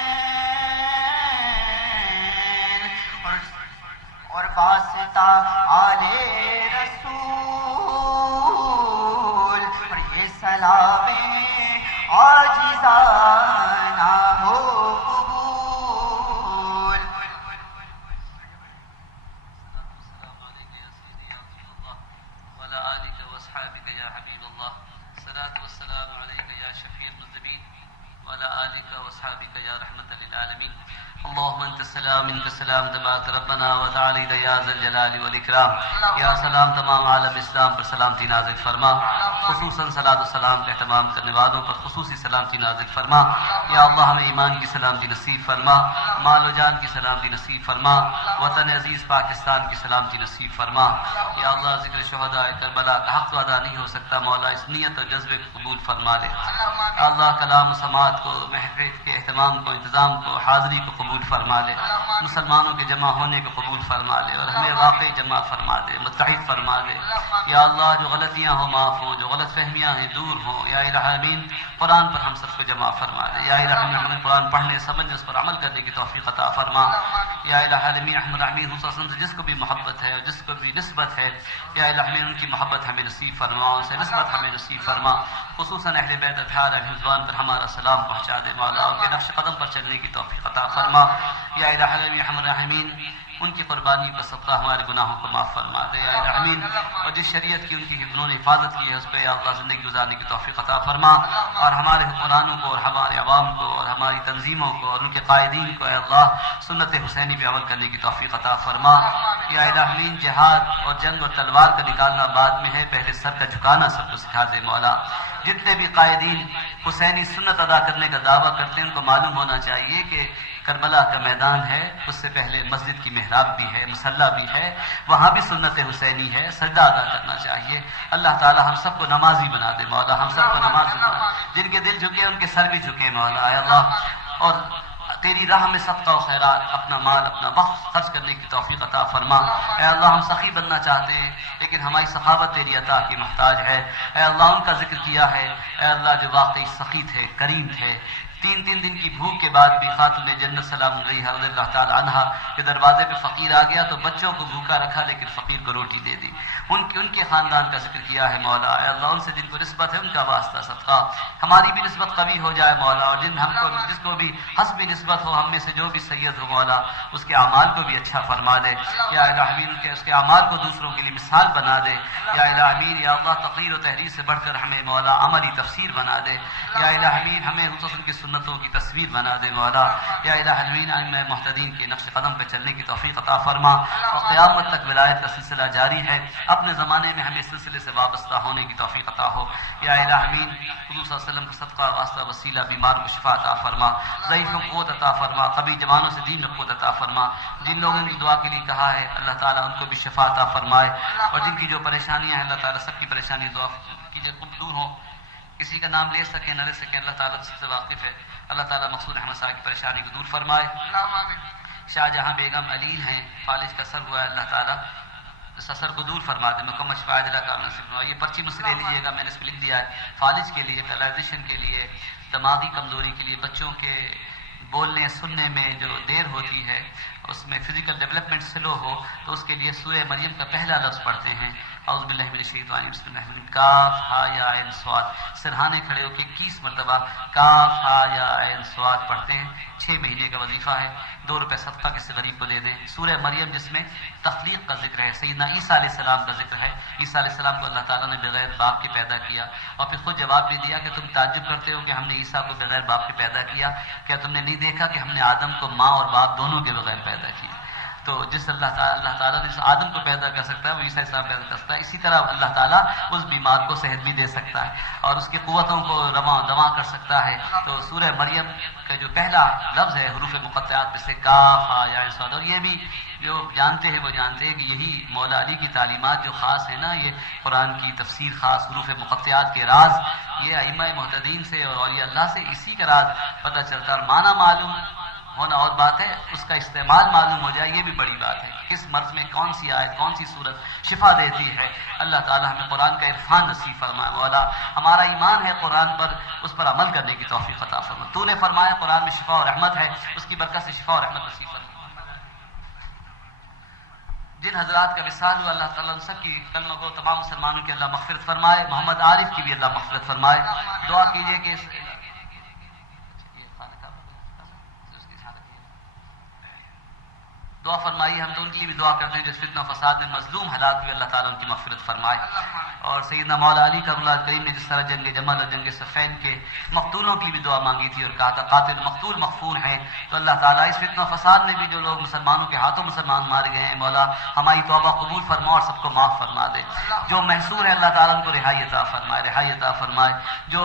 اور واسطہ آل رسول اور یہ سلام عاجزانہ ہو قبول السلام عليك يا سيدي يا رسول الله وعلى آلك وأصحابك يا حبيب الله الصلاة والسلام عليك يا شفيع المذنبين وعلى آلك وأصحابك يا رحمة للعالمين اللهم انت السلام منك السلام تبارك ربنا وتعالى يا ذا الجلال والاکرام یا سلام تمام عالم اسلام پر سلامتی نازل فرما خصوصاً صلاۃ و سلام کا اہتمام کرنے والوں پر خصوصی سلامتی نازل فرما یا اللہ ہمیں ایمان کی سلامتی نصیب فرما مال و جان کی سلامتی نصیب فرما وطن عزیز پاکستان کی سلامتی نصیب فرما یا اللہ ذکر شہداء کربلا کا حق تو ادا نہیں ہو سکتا مولا اس نیت اور جذبے کو قبول فرما لے اللہ کلام و سماعت کو محفل کے اہتمام کو انتظام کو حاضری کو قبول فرما لے مسلمانوں کے جمع ہونے کو قبول فرما لے اور ہمیں واقعی جمع فرما دے متحد فرما دے یا اللہ جو غلطیاں ہوں معاف ہوں جو غلط فہمیاں ہیں دور ہوں یا الہ العالمین قرآن پر ہم سب کو جمع فرما دے یا الہ العالمین ہمیں قرآن پڑھنے سمجھنے اس پر عمل کرنے کی توفیق عطا فرما یا الہ العالمین رحمۃ العالمین صلی اللہ علیہ وسلم سے جس کو بھی محبت ہے اور جس کو بھی نسبت ہے یا الہ العالمین ان کی محبت ہمیں نصیب فرما ان سے نسبت ہمیں نصیب فرما خصوصاً اہل بیت اطہار علیہ رضوان پر ہمارا سلام پہنچا دے مولا ان کے نقش قدم پر چلنے کی توفیق عطا فرما یا الہ العالمین رحمۃ العالمین ان کی قربانی کا صدقہ ہمارے گناہوں کو معاف فرما دے یا الہ العالمین اور جس شریعت کی انہوں نے حفاظت کی ہے اس پہ یا اللہ زندگی گزارنے کی توفیق عطا فرما اور ہمارے حکمرانوں کو اور ہمارے عوام کو اور ہماری تنظیموں کو اور ان کے قائدین کو اے اللہ سنت حسینی پہ عمل کرنے کی توفیق عطا فرما یا الہین جہاد اور جنگ اور تلوار کا نکالنا بعد میں ہے، پہلے سر کا جھکانا سب کو سکھا دے مولا۔ جتنے بھی قائدین حسینی سنت ادا کرنے کا دعویٰ کرتے ہیں ان کو معلوم ہونا چاہیے کہ کربلا کا میدان ہے، اس سے پہلے مسجد کی محراب بھی ہے، مصلی بھی ہے، وہاں بھی سنت حسینی ہے، سجدہ ادا کرنا چاہیے۔ اللہ تعالی ہم سب کو نمازی بنا دے مولا، ہم سب کو نمازی بنا دے، جن کے دل جھکے ان کے سر بھی جھکے مولا اے اللہ، اور تیری راہ میں صدقہ و خیرات، اپنا مال اپنا وقت خرچ کرنے کی توفیق عطا فرما۔ اے اللہ ہم سخی بننا چاہتے ہیں لیکن ہماری سخاوت تیری عطا کی محتاج ہے۔ اے اللہ ان کا ذکر کیا ہے، اے اللہ جو واقعی سخی تھے، کریم تھے، تین دن کی بھوک کے بعد بھی خاتون جنت سلام علیہا رضی اللہ تعالی عنہا کے دروازے پہ فقیر آ گیا تو بچوں کو بھوکا رکھا لیکن فقیر کو روٹی دے دی۔ ان کے خاندان کا ذکر کیا ہے مولا، اے اللہ ان سے جن کو نسبت ہے ان کا واسطہ صدقہ، ہماری بھی نسبت قوی ہو جائے مولا، اور جس کو بھی حسبی نسبت ہو، ہم میں سے جو بھی سید ہو مولا اس کے اعمال کو بھی اچھا فرما دے یا الہی، اس کے اعمال کو دوسروں کے لیے مثال بنا دے یا الہی، یا اللہ تقریر و تحریر سے بڑھ کر ہمیں مولا عملی تفسیر بنا دے یا الہی، ہمیں حسن کی سنتوں کی تصویر بنا دے مولا یا الہی، ائمہ محتدین کے نقش قدم پہ چلنے کی توفیق عطا فرما، اور قیامت تک ولایت کا سلسلہ جاری ہے، اپنے زمانے میں ہمیں اس سلسلے سے وابستہ ہونے کی توفیق عطا ہو یا الہی، حضور صلی اللہ علیہ وسلم کا صدقہ واسطہ وسیلہ بیمار کو شفا عطا فرما، ضعیفوں کو قوت عطا فرما، کبھی جوانوں سے دین میں قوت عطا فرما، جن لوگوں نے دعا کے لیے کہا ہے اللہ تعالیٰ ان کو بھی شفا عطا فرمائے، اور جن کی جو پریشانیاں ہیں اللہ تعالیٰ سب کی پریشانی دعا کیجیے دور ہو، کسی کا نام لے سکیں نہ لے سکیں اللہ تعالیٰ سب سے واقف ہے، اللہ تعالیٰ مقصود احمد صاحب کی پریشانی کو دور فرمائے۔ شاہ جہاں بیگم علیل ہیں، فالج کا سر ہوا ہے، اللہ تعالیٰ سر کو دور فرما دے، مکمل شفا دلا کا نصیب فرمائے۔ یہ پرچی مجھ سے لے لیجیے گا، میں نے اس پہ لکھ دیا ہے، فالج کے لیے، پیرالائزیشن کے لیے، دماغی کمزوری کے لیے، بچوں کے بولنے سننے میں جو دیر ہوتی ہے اس میں فزیکل ڈیولپمنٹ سلو ہو تو اس کے لیے سورہ مریم کا پہلا لفظ پڑھتے ہیں، اعوذ باللہ من الشیطان بسم اللہ الرحمن الرحیم، کاف ہا یا عین صاد، سرہانے کھڑے ہو کے 21 مرتبہ کاف ہا یا عین صاد پڑھتے ہیں، 6 مہینے کا وظیفہ ہے، 2 روپے صدقہ کسی غریب کو دے دیں۔ سورہ مریم جس میں تخلیق کا ذکر ہے، سیدنا عیسیٰ علیہ السلام کا ذکر ہے، عیسیٰ علیہ السلام کو اللہ تعالیٰ نے بغیر باپ کے پیدا کیا، اور پھر خود جواب بھی دیا کہ تم تعجب کرتے ہو کہ ہم نے عیسیٰ کو بغیر باپ کے پیدا کیا، کیا تم نے نہیں دیکھا کہ ہم نے آدم کو ماں اور باپ دونوں کے بغیر پیدا کیا؟ تو جس اللہ تعالیٰ نے جس آدم کو پیدا کر سکتا ہے وہ عیسیٰ السلام پیدا کر سکتا ہے، اسی طرح اللہ تعالیٰ اس بیمار کو صحت بھی دے سکتا ہے اور اس کی قوتوں کو دوا کر سکتا ہے۔ تو سورہ مریم کا جو پہلا لفظ ہے حروف مقطعات میں سے کاف ہا یا صاد، اور یہ بھی جو جانتے ہیں وہ جانتے ہیں کہ یہی مولا علی کی تعلیمات جو خاص ہے نا، یہ قرآن کی تفسیر خاص حروف مقطعات کے راز یہ ائمہ محتدین سے اور اولیاء اللہ سے اسی کا راز پتہ چلتا ہے، اور معنی معلوم ہونا اور بات ہے، اس کا استعمال معلوم ہو جائے یہ بھی بڑی بات ہے، کس مرض میں کون سی آیت کون سی صورت شفا دیتی ہے۔ اللہ تعالی ہمیں قرآن کا عرفان نصیب فرمائے مولا، ہمارا ایمان ہے قرآن پر، اس پر عمل کرنے کی توفیق عطا فرما، تو نے فرمایا قرآن میں شفا اور رحمت ہے، اس کی برکت سے شفا اور رحمت نصیب فرما۔ جن حضرات کا وصال ہوا اللہ تعالیٰ ان سب کی کلمہ کو تمام مسلمانوں کی اللہ مغفرت فرمائے، محمد عارف کی بھی اللہ مغفرت فرمائے۔ دعا کیجئے کہ دعا فرمائیے، ہم تو ان کے لیے بھی دعا کرتے ہیں جو فتنہ و فساد میں مظلوم ہلاک ہوئے، اللہ تعالیٰ ان کی مغفرت فرمائے۔ اور سیدنا مولا علی کرم اللہ کریم نے جس طرح جنگ جمل اور جنگ صفین کے مقتولوں کی بھی دعا مانگی تھی اور کہا تھا قاتل مقتول مغفور ہیں، تو اللہ تعالیٰ اس فتنہ و فساد میں بھی جو لوگ مسلمانوں کے ہاتھوں مسلمان مارے گئے ہیں مولا ہماری توبہ قبول فرما اور سب کو معاف فرما دے، جو محصور ہے اللہ تعالیٰ ان کو رہائی عطا فرمائے، رہائی عطا فرمائے، جو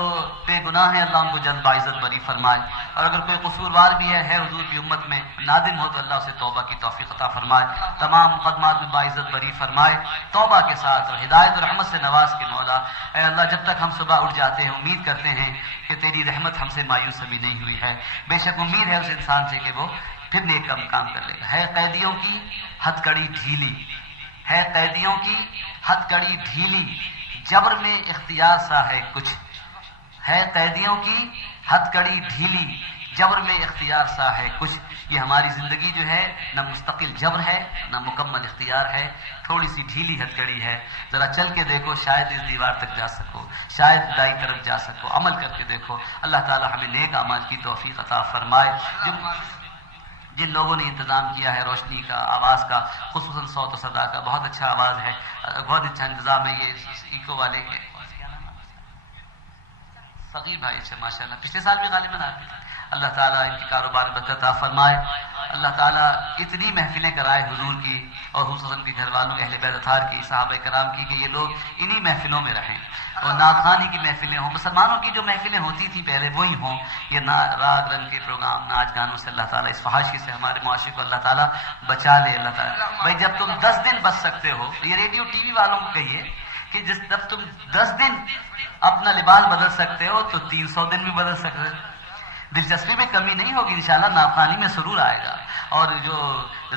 بے گناہ ہیں اللہ ان کو جلد باعزت بری فرمائے، اور اگر کوئی قصوروار بھی ہے حضور کی امت میں نادم ہو تو اللہ اسے توبہ کی توفیق عطا فرمائے، تمام مقدمات میں باعزت بری فرمائے، توبہ کے ساتھ اور ہدایت اور رحمت سے نواز کے مولا۔ اے اللہ جب تک ہم صبح اٹھ جاتے ہیں امید کرتے ہیں کہ تیری رحمت ہم سے مایوس ابھی نہیں ہوئی ہے، بے شک امید ہے اس انسان سے کہ وہ پھر نیک کام کر لے گا۔ ہے قیدیوں کی ہتھ کڑی ڈھیلی، ہے قیدیوں کی ہتھ کڑی ڈھیلی، جبر میں اختیار سا ہے کچھ، ہے قیدیوں کی ہتھ کڑی ڈھیلی، جبر میں اختیار سا ہے کچھ۔ یہ ہماری زندگی جو ہے نہ مستقل جبر ہے نہ مکمل اختیار ہے، تھوڑی سی ڈھیلی ہتھ کڑی ہے، ذرا چل کے دیکھو شاید اس دیوار تک جا سکو، شاید دائیں طرف جا سکو، عمل کر کے دیکھو۔ اللہ تعالی ہمیں نیک اعمال کی توفیق عطا فرمائے۔ جن لوگوں نے انتظام کیا ہے روشنی کا، آواز کا، خصوصاً صوت و صدا کا، بہت اچھا آواز ہے، بہت اچھا انتظام ہے، یہ ایکو والے کے فقیر بھائی سے ماشاء اللہ پچھلے سال بھی غالباً آتے تھے. اللہ تعالیٰ ان کی کاروبار میں برکت عطا فرمائے. اللہ تعالیٰ اتنی محفلیں کرائے حضور کی اور حضور صلی اللہ علیہ وسلم کے گھر والوں اہل بیت اطہار کی صحابہ کرام کی کہ یہ لوگ انہی محفلوں میں رہیں اور ناخوانی کی محفلیں ہوں. مسلمانوں کی جو محفلیں ہوتی تھی پہلے وہی ہوں. یہ راگ رنگ کے پروگرام ناچ گانوں سے اللہ تعالیٰ اس فحاشی سے ہمارے معاشرے کو اللہ تعالیٰ بچا لے. اللہ تعالیٰ بھائی جب تم 10 دن بچ سکتے ہو, یہ ریڈیو ٹی وی والوں کو کہیے کہ جب تم 10 دن اپنا لباس بدل سکتے ہو تو 300 دن بھی بدل سکتے ہو. دلچسپی میں کمی نہیں ہوگی انشاءاللہ, ناخوانی میں سرور آئے گا. اور جو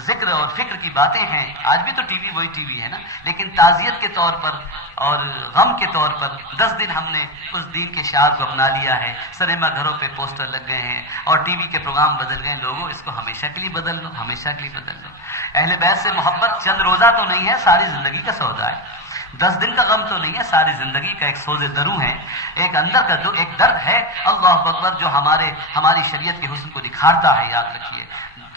ذکر اور فکر کی باتیں ہیں, آج بھی تو ٹی وی وہی ٹی وی ہے نا, لیکن تعزیت کے طور پر اور غم کے طور پر 10 دن ہم نے اس دین کے شعار کو اپنا لیا ہے. سنیما گھروں پہ پوسٹر لگ گئے ہیں اور ٹی وی کے پروگرام بدل گئے. لوگوں اس کو ہمیشہ کے لیے بدل لو, ہمیشہ کے لیے بدل لو. اہل بیت سے محبت چند روزہ تو نہیں ہے, ساری زندگی کا سودا ہے. 10 دن کا غم تو نہیں ہے, ساری زندگی کا ایک سوز درو ہے, ایک اندر کا ایک درد ہے. اللہ اکبر, جو ہماری شریعت کے حسن کو نکھارتا ہے. یاد رکھیے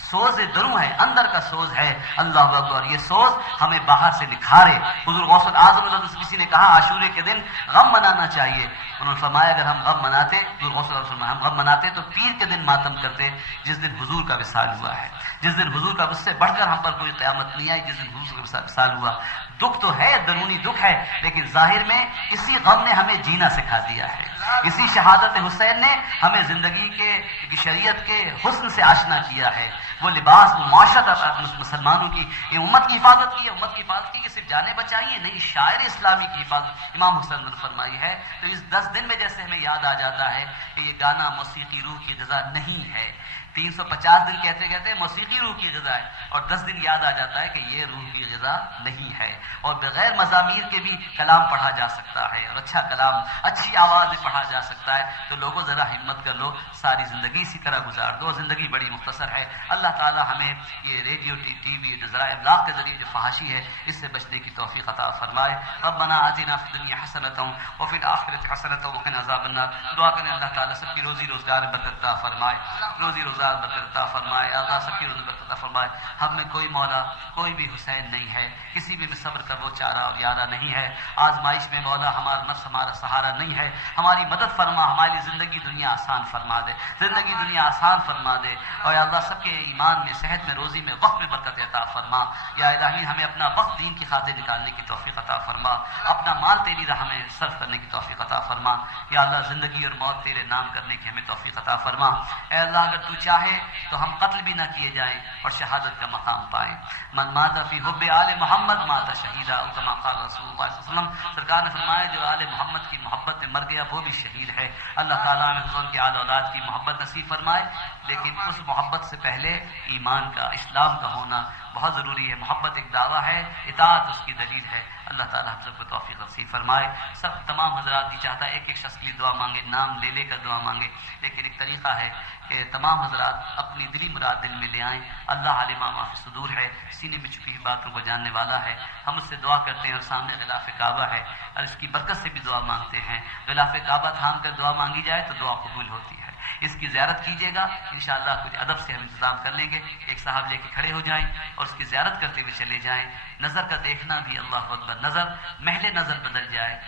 سوز درو ہے, اندر کا سوز ہے. اللہ اکبر, یہ سوز ہمیں باہر سے نکھارے. حضور غوث الاعظم سے کسی نے کہا عاشورے کے دن غم منانا چاہیے. انہوں نے فرمایا اگر ہم غم مناتے, حضور غوث الاعظم ہم غم مناتے تو پیر کے دن ماتم کرتے جس دن حضور کا وصال ہوا ہے. جس دن حضور کا, اس سے بڑھ کر ہم پر کوئی قیامت نہیں آئی جس دن حضور کا وصال ہوا. دکھ تو ہے, درونی دکھ ہے, لیکن ظاہر میں اسی غم نے ہمیں جینا سکھا دیا ہے. اسی شہادت حسین نے ہمیں زندگی کے شریعت کے حسن سے آشنا کیا ہے. وہ لباس, وہ معاشرت مسلمانوں کی, یہ امت کی حفاظت کی ہے. امت کی حفاظت کی کہ صرف جانیں بچائی ہے نہیں, شاعر اسلامی کی حفاظت امام حسین نے فرمائی ہے. تو اس 10 دن میں جیسے ہمیں یاد آ جاتا ہے کہ یہ گانا موسیقی روح کی غذا نہیں ہے. 350 دن کہتے کہتے موسیقی روح کی غذا ہے, اور 10 دن یاد آ جاتا ہے کہ یہ روح کی غذا نہیں ہے. اور بغیر مزامیر کے بھی کلام پڑھا جا سکتا ہے, اور اچھا کلام اچھی آواز میں پڑھا جا سکتا ہے. تو لوگوں ذرا ہمت کر لو, ساری زندگی اسی طرح گزار دو. زندگی بڑی مختصر ہے. اللہ تعالی ہمیں یہ ریڈیو ٹی وی ذرائع ابلاغ کے ذریعے جو فحاشی ہے اس سے بچنے کی توفیق عطا فرمائے. ربنا آتنا فی الدنیا حسنۃ وفی الآخرۃ حسنۃ وقنا عذاب النار. دعا کریں اللہ تعالی سب کی روزی روزگار برکت عطا فرمائے, روزی روزگار برکت عطا فرمائے. اللہ سب کی روزی برکت عطا فرمائے. ہم میں کوئی مولا, کوئی بھی حسین نہیں ہے, کسی بھی میں صبر کا وہ چارہ اور یارہ نہیں ہے. آزمائش میں مولا ہمارا نفس ہمارا سہارا نہیں ہے. ہماری مدد فرما, ہماری زندگی دنیا آسان فرما دے, زندگی دنیا آسان فرما دے. اور اللہ سب کے ایمان میں, صحت میں, روزی میں, وقت میں برکت عطا فرما. یا الہی ہمیں اپنا وقت دین کی خاطر نکالنے کی توفیق عطا فرما, اپنا مال تیری راہ میں صرف کرنے کی توفیق عطا فرما. یا اللہ زندگی اور موت تیرے نام کرنے کی ہمیں توفیق عطا فرما. اے اللہ اگر تو چاہے تو ہم قتل بھی نہ کیے جائیں اور شہادت کا مقام پائیں. من مات فی حب آل محمد مات شہیدا, کما قال رسول اللہ صلی اللہ علیہ وسلم. سرکار نے فرمایا جو آل محمد کی محبت میں مر گیا وہ بھی شہید ہے. اللہ تعالیٰ ہمیں حسن کی آل اولاد کی محبت نصیب فرمائے, لیکن اس محبت سے پہلے ایمان کا, اسلام کا ہونا بہت ضروری ہے. محبت ایک دعویٰ ہے, اطاعت اس کی دلیل ہے. اللہ تعالیٰ ہم سب کو توفیق نصیب فرمائے. سب تمام حضرات کی چاہتا ہے ایک ایک شخص کے لیے دعا مانگے, نام لے لے کر دعا مانگے, لیکن ایک طریقہ ہے کہ تمام حضرات اپنی دلی مراد دل میں لے آئیں. اللہ عالم ما فی صدور ہے, سینے میں چھپی باتوں کو جاننے والا ہے. ہم اس سے دعا کرتے ہیں اور سامنے غلاف کعبہ ہے اور اس کی برکت سے بھی دعا مانگتے ہیں. غلاف کعبہ تھام کر دعا مانگی جائے تو دعا قبول ہوتی ہے. اس کی زیارت کیجیے گا, انشاءاللہ کچھ ادب سے ہم انتظام کر لیں گے. ایک صاحب لے کے کھڑے ہو جائیں اور اس کی زیارت کرتے ہوئے چلے جائیں. نظر کا دیکھنا بھی, اللہ اکبر, نظر محل نظر بدل جائے,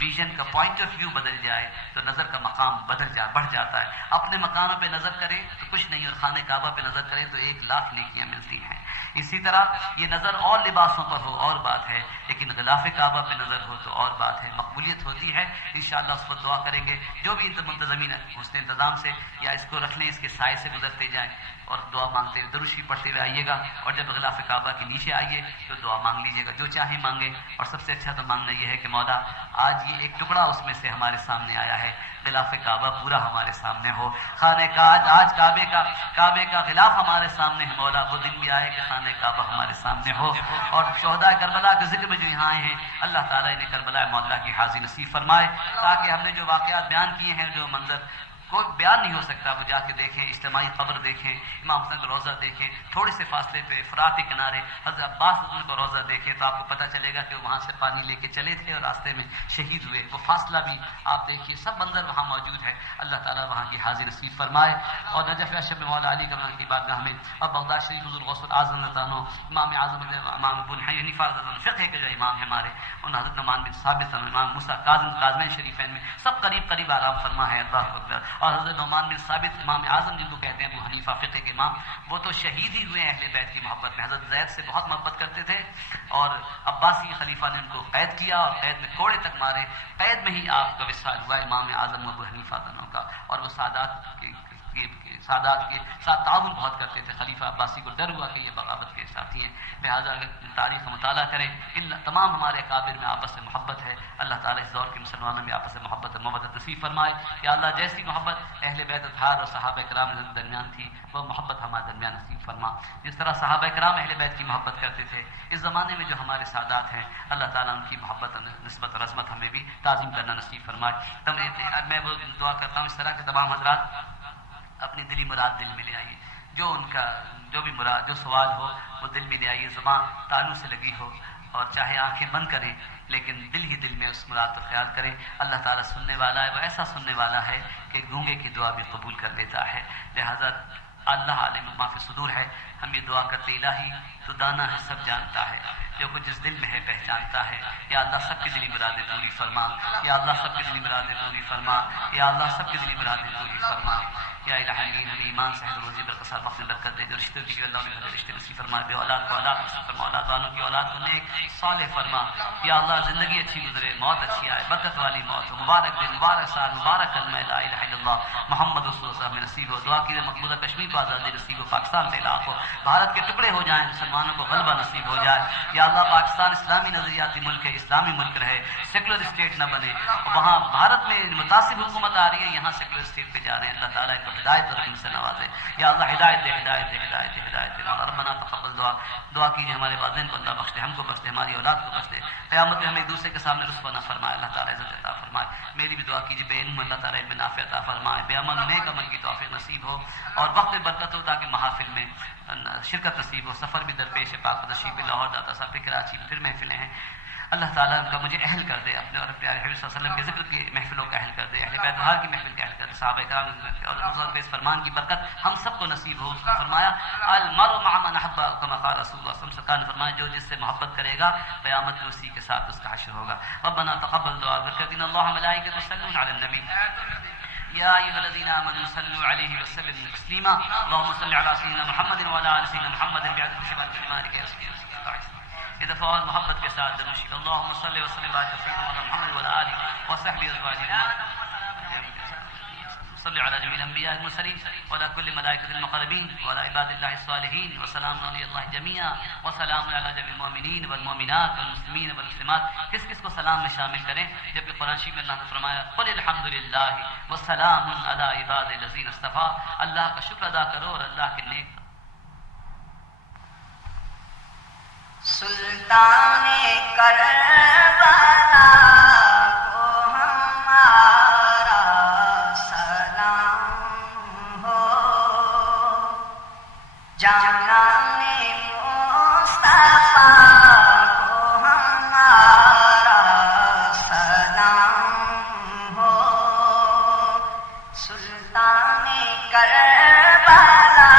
ویژن کا پوائنٹ آف ویو بدل جائے تو نظر کا مقام بڑھ جاتا ہے. اپنے مکانوں پہ نظر کریں تو کچھ نہیں, اور خانہ کعبہ پہ نظر کریں تو 1,00,000 نیکیاں ملتی ہیں. اسی طرح یہ نظر اور لباسوں پر ہو اور بات ہے, لیکن غلاف کعبہ پہ نظر ہو تو اور بات ہے, مقبولیت ہوتی ہے. انشاءاللہ اس پر دعا کریں گے. جو بھی منتظمین حسن انتظام سے یا اس کو رکھ لیں, اس کے سائے سے گزرتے جائیں اور دعا مانگتے ہوئے درود شریف پڑھتے ہوئے آئیے گا. اور جب غلاف کعبہ کے نیچے آئیے تو دعا مانگ لیجیے گا, جو چاہیں مانگے. اور سب سے اچھا تو مانگنا یہ ہے کہ مولا آج یہ ایک ٹکڑا اس میں سے ہمارے سامنے آیا ہے, غلاف کعبہ پورا ہمارے سامنے ہو. خانہ آج کعبے کا غلاف ہمارے سامنے ہے. مولا وہ دن بھی آئے کہ خانہ کعبہ ہمارے سامنے ہو. اور شہداء کربلا کے ذکر میں جو یہاں آئے ہیں, اللہ تعالیٰ انہیں کربلا معلیٰ کی حاضری نصیب فرمائے, تاکہ ہم نے جو واقعات بیان کیے ہیں, جو منظر کوئی بیان نہیں ہو سکتا. وہ جا کے دیکھیں, اجتماعی قبر دیکھیں, امام حسن کا روضہ دیکھیں, تھوڑے سے فاصلے پہ فرات کے کنارے حضرت عباس کا روضہ دیکھیں تو آپ کو پتہ چلے گا کہ وہ وہاں سے پانی لے کے چلے تھے اور راستے میں شہید ہوئے. وہ فاصلہ بھی آپ دیکھیے, سب منظر وہاں موجود ہے. اللہ تعالیٰ وہاں کی حاضر نصیب فرمائے. اور نجف اشرف مولا علی کا کی بارگاہ میں اور بغداد شریف حضور غوث الاعظم امام اعظم امام ابو حنیفہ فقہ کے جو امام ہیں ہمارے, ان حضرت نعمان بن ثابت, امام موسیٰ کاظمین شریفین میں سب قریب قریب آرام فرما ہے. اللہ اکبر. اور حضرت نعمان بن ثابت امام اعظم جن کو کہتے ہیں ابو حنیفہ فقہ کے امام, وہ تو شہید ہی ہوئے اہل بیت کی محبت میں. حضرت زید سے بہت محبت کرتے تھے اور عباسی خلیفہ نے ان کو قید کیا اور قید میں کوڑے تک مارے. قید میں ہی آپ کا وصال ہوا امام اعظم ابو حنیفہ دونوں کا. اور وہ سادات کے ساتھ تعاون بہت کرتے تھے. خلیفہ عباسی کو ڈر ہوا کہ یہ بغاوت کے ساتھی ہیں. لہٰذا اگر تاریخ کا مطالعہ کریں, ان تمام ہمارے اکابر میں آپس میں محبت ہے. اللہ تعالیٰ اس دور کے مسلمانوں میں آپس میں محبت اور محبت نصیب فرمائے. یا اللہ جیسی محبت اہل بیت اطہار اور صحابہ کرام کے درمیان تھی, وہ محبت ہمارے درمیان نصیب فرما. جس طرح صحابہ کرام اہل بیت کی محبت کرتے تھے, اس زمانے میں جو ہمارے سادات ہیں, اللہ تعالیٰ ان کی محبت نسبت اور عظمت ہمیں بھی تعظیم کرنا نصیب فرمائے. میں وہ دعا کرتا ہوں اس طرح کے تمام حضرات اپنی دلی مراد دل میں لے آئیے. جو ان کا جو بھی مراد, جو سوال ہو وہ دل میں لے آئیے. زبان تالو سے لگی ہو اور چاہے آنکھیں بند کریں, لیکن دل ہی دل میں اس مراد پر خیال کریں. اللہ تعالیٰ سننے والا ہے, وہ ایسا سننے والا ہے کہ گونگے کی دعا بھی قبول کر لیتا ہے. لہذا اللہ عالم ما فی صدور ہے. ہم یہ دعا کرتے, الہی تو دانا ہے, سب جانتا ہے, جو کچھ جس دل میں ہے پہچانتا ہے. یا اللہ سب کی دلی مرادیں پوری فرما. یا اللہ سب کی دلی مرادیں پوری فرما. یا اللہ سب کی دلی مرادیں پوری فرما. یا الہی ہمیں ایمان صحت روزی برکت وقت میں برکت دے. جو رشتے کی اللہ نے رشتے نصیب فرما. بے اولاد کو اولاد نصیب فرما. اولاد والوں کی اولاد کو نیک صالح فرما. یا اللہ زندگی اچھی گزرے, موت اچھی آئے, برکت والی موت ہو, مبارک دن, مبارک سال, مبارک کلمہ لا الہ الا اللہ محمد رسول اللہ ہمیں نصیب ہو. دعا کیجیے مقبوضہ کشمیر کو آزادی نصیب ہو, پاکستان سے علاق ہو, بھارت کے ٹکڑے ہو جائیں, مسلمانوں کو غلبہ نصیب ہو جائے. یا اللہ پاکستان اسلامی نظریاتی ملک ہے, اسلامی ملک رہے, سیکولر اسٹیٹ نہ بنے. وہاں بھارت میں متعصب حکومت آ رہی ہے, یہاں سیکولر اسٹیٹ پہ جا رہے ہیں. اللہ تعالیٰ ان کو ہدایت اور رحمت سے نوازے. یا اللہ ہدایت دے, ہدایت دے, ہدایت دے, ہدایت دے. ربنا تقبل دعا کیجیے ہمارے والدین کو اللہ بخش دے, ہم کو بخش دے, ہماری اولاد کو بخش دے. قیامت میں ہمیں ایک دوسرے کے سامنے رسوا نہ فرمائے. اللہ تعالیٰ عزت عطا فرمائے. میری بھی دعا کیجیے بے علم اللہ تعالیٰ علم نافع عطا فرمائے, بے عمل نیک عمل کی توفیق نصیب ہو اور وقت برکت ہو تاکہ محافل میں شرکت نصیب ہو. سفر بھی درپیش ہے, پاک تشریف بھی لاہور جاتا صاحب کراچی میں پھر محفلیں ہیں. اللہ تعالیٰ کا مجھے اہل کر دے, اپنے اور پیارے حبیب صلی اللہ علیہ وسلم کے ذکر کی محفلوں کا اہل کر دے, اہل بیت بہار کی محفل کا اہل کر دے, صحابہ کرام اور رسول کے اس فرمان کی برکت ہم سب کو نصیب ہو. اس نے فرمایا المرء مع من احب, کما قال رسول اللہ صلی اللہ علیہ وسلم نے فرمایا جو جس سے محبت کرے گا قیامت میں اسی کے ساتھ اس کا حشر ہوگا. ربنا تقبل دعا برکتنا اللہ ملائکۃ یصلون علی النبی یا ایھا الذین آمنوا صلوا علیہ وسلموا تسلیما. اللهم صل علی سیدنا محمد وعلی آل سیدنا محمد بعدد شفاعت ایمانک یا رسول اللہ. یہ دفعہ اور محبت کے ساتھ درود. اللهم صل وسلم علی سیدنا محمد وعلی آلہ وصحبہ ازواجہ. صلی علی جمیع الانبیاء والمرسلین وعلی کل ملائکۃ المقربین وعلی عباد اللہ الصالحین وسلام علی اللہ جمیعا وسلام علی جمیع المؤمنین والمؤمنات والمسلمین والمسلمات. کس کس کو سلام میں شامل کریں, جبکہ قرآن شریف میں اللہ نے فرمایا قل الحمدللہ وسلام علی عباد الذین اصطفیٰ. اللہ کا شکر ادا کرو اور اللہ کے نیک. سلطان کربلا کو ہمارا سلام ہو, جانان مصطفیٰ کو ہمارا سلام ہو. سلطان کربلا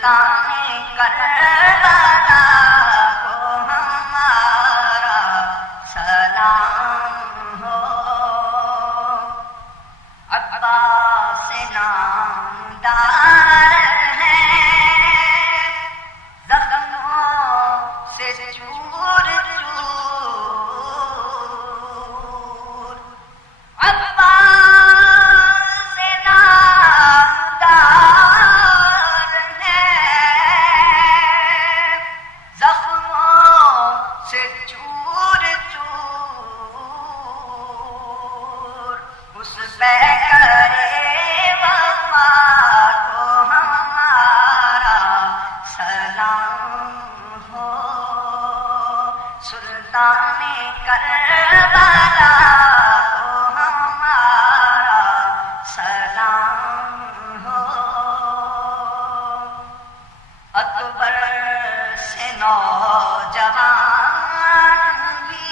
سلطان کربلا کو ہمارا سلام ہو، عباس نامدار ہے زخموں سے چور چور، عباس نامدار ہے زخموں سے چور چور، اس پہ کرے وفا تو ہمارا سلام ہو، سلطان کربلا کو ہمارا سلام ہو، اکبر سے نوجوان بھی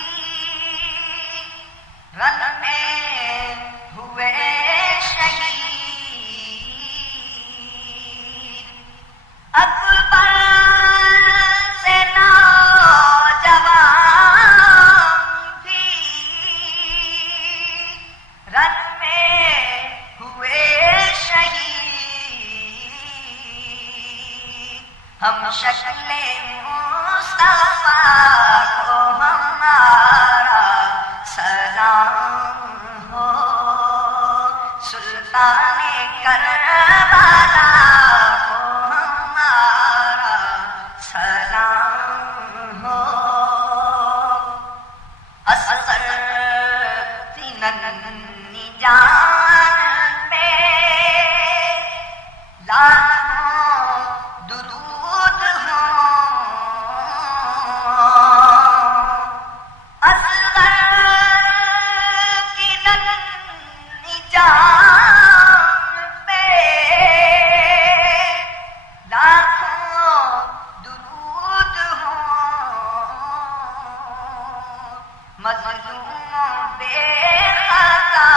رن میں ہوئے شہید، اکبر سے نوجوان بھی رن میں ہوئے شہید، ہم شکل مصطفیٰ کو ہمارا سلام ہو، سلطان کربلا کو ہمارا سلام ہو، اصغر تھی ننھی جان پہ لاکھوں درود ہوں، اصغر کی ننھی جان پہ لاکھوں درود ہوں، مظلوم بے خطا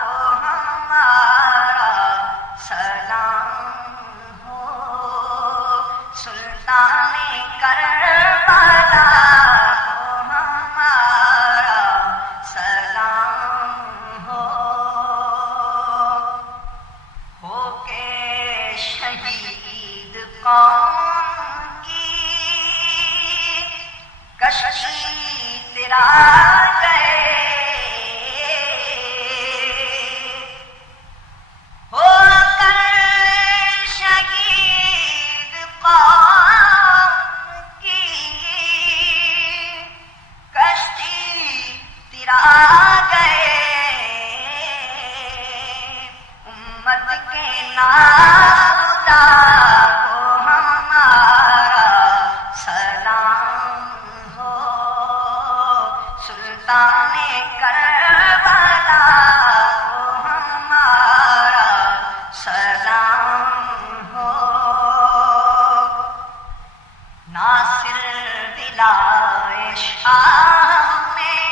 کو ہمارا سلام ہو، سلطان کربلا کو ہمارا سلام ہو کے شہید قوم کی کشتی تیرا گئے، ہو کر شہید قوم کی کشتی تیرا گئے، امت کے ناخدا کو ہمارا سلام ہو، سلطان کربلا کو ہمارا سلام ہو، ناصر ولائے شاہ میں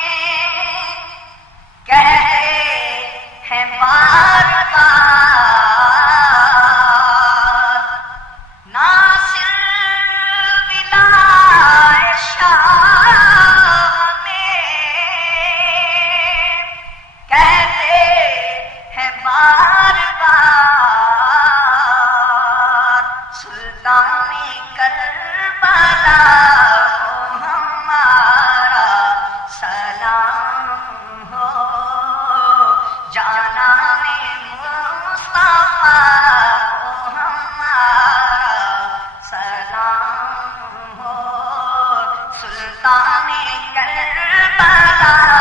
کہتے ہیں بار بار، ناصر ولائے شاہ میں کہتے ہیں بار بار، سلطان کربلا کو ہمارا سلام ہو، جانا میں مصطفیٰ کو ہمارا سلام ہو، سلطان کربلا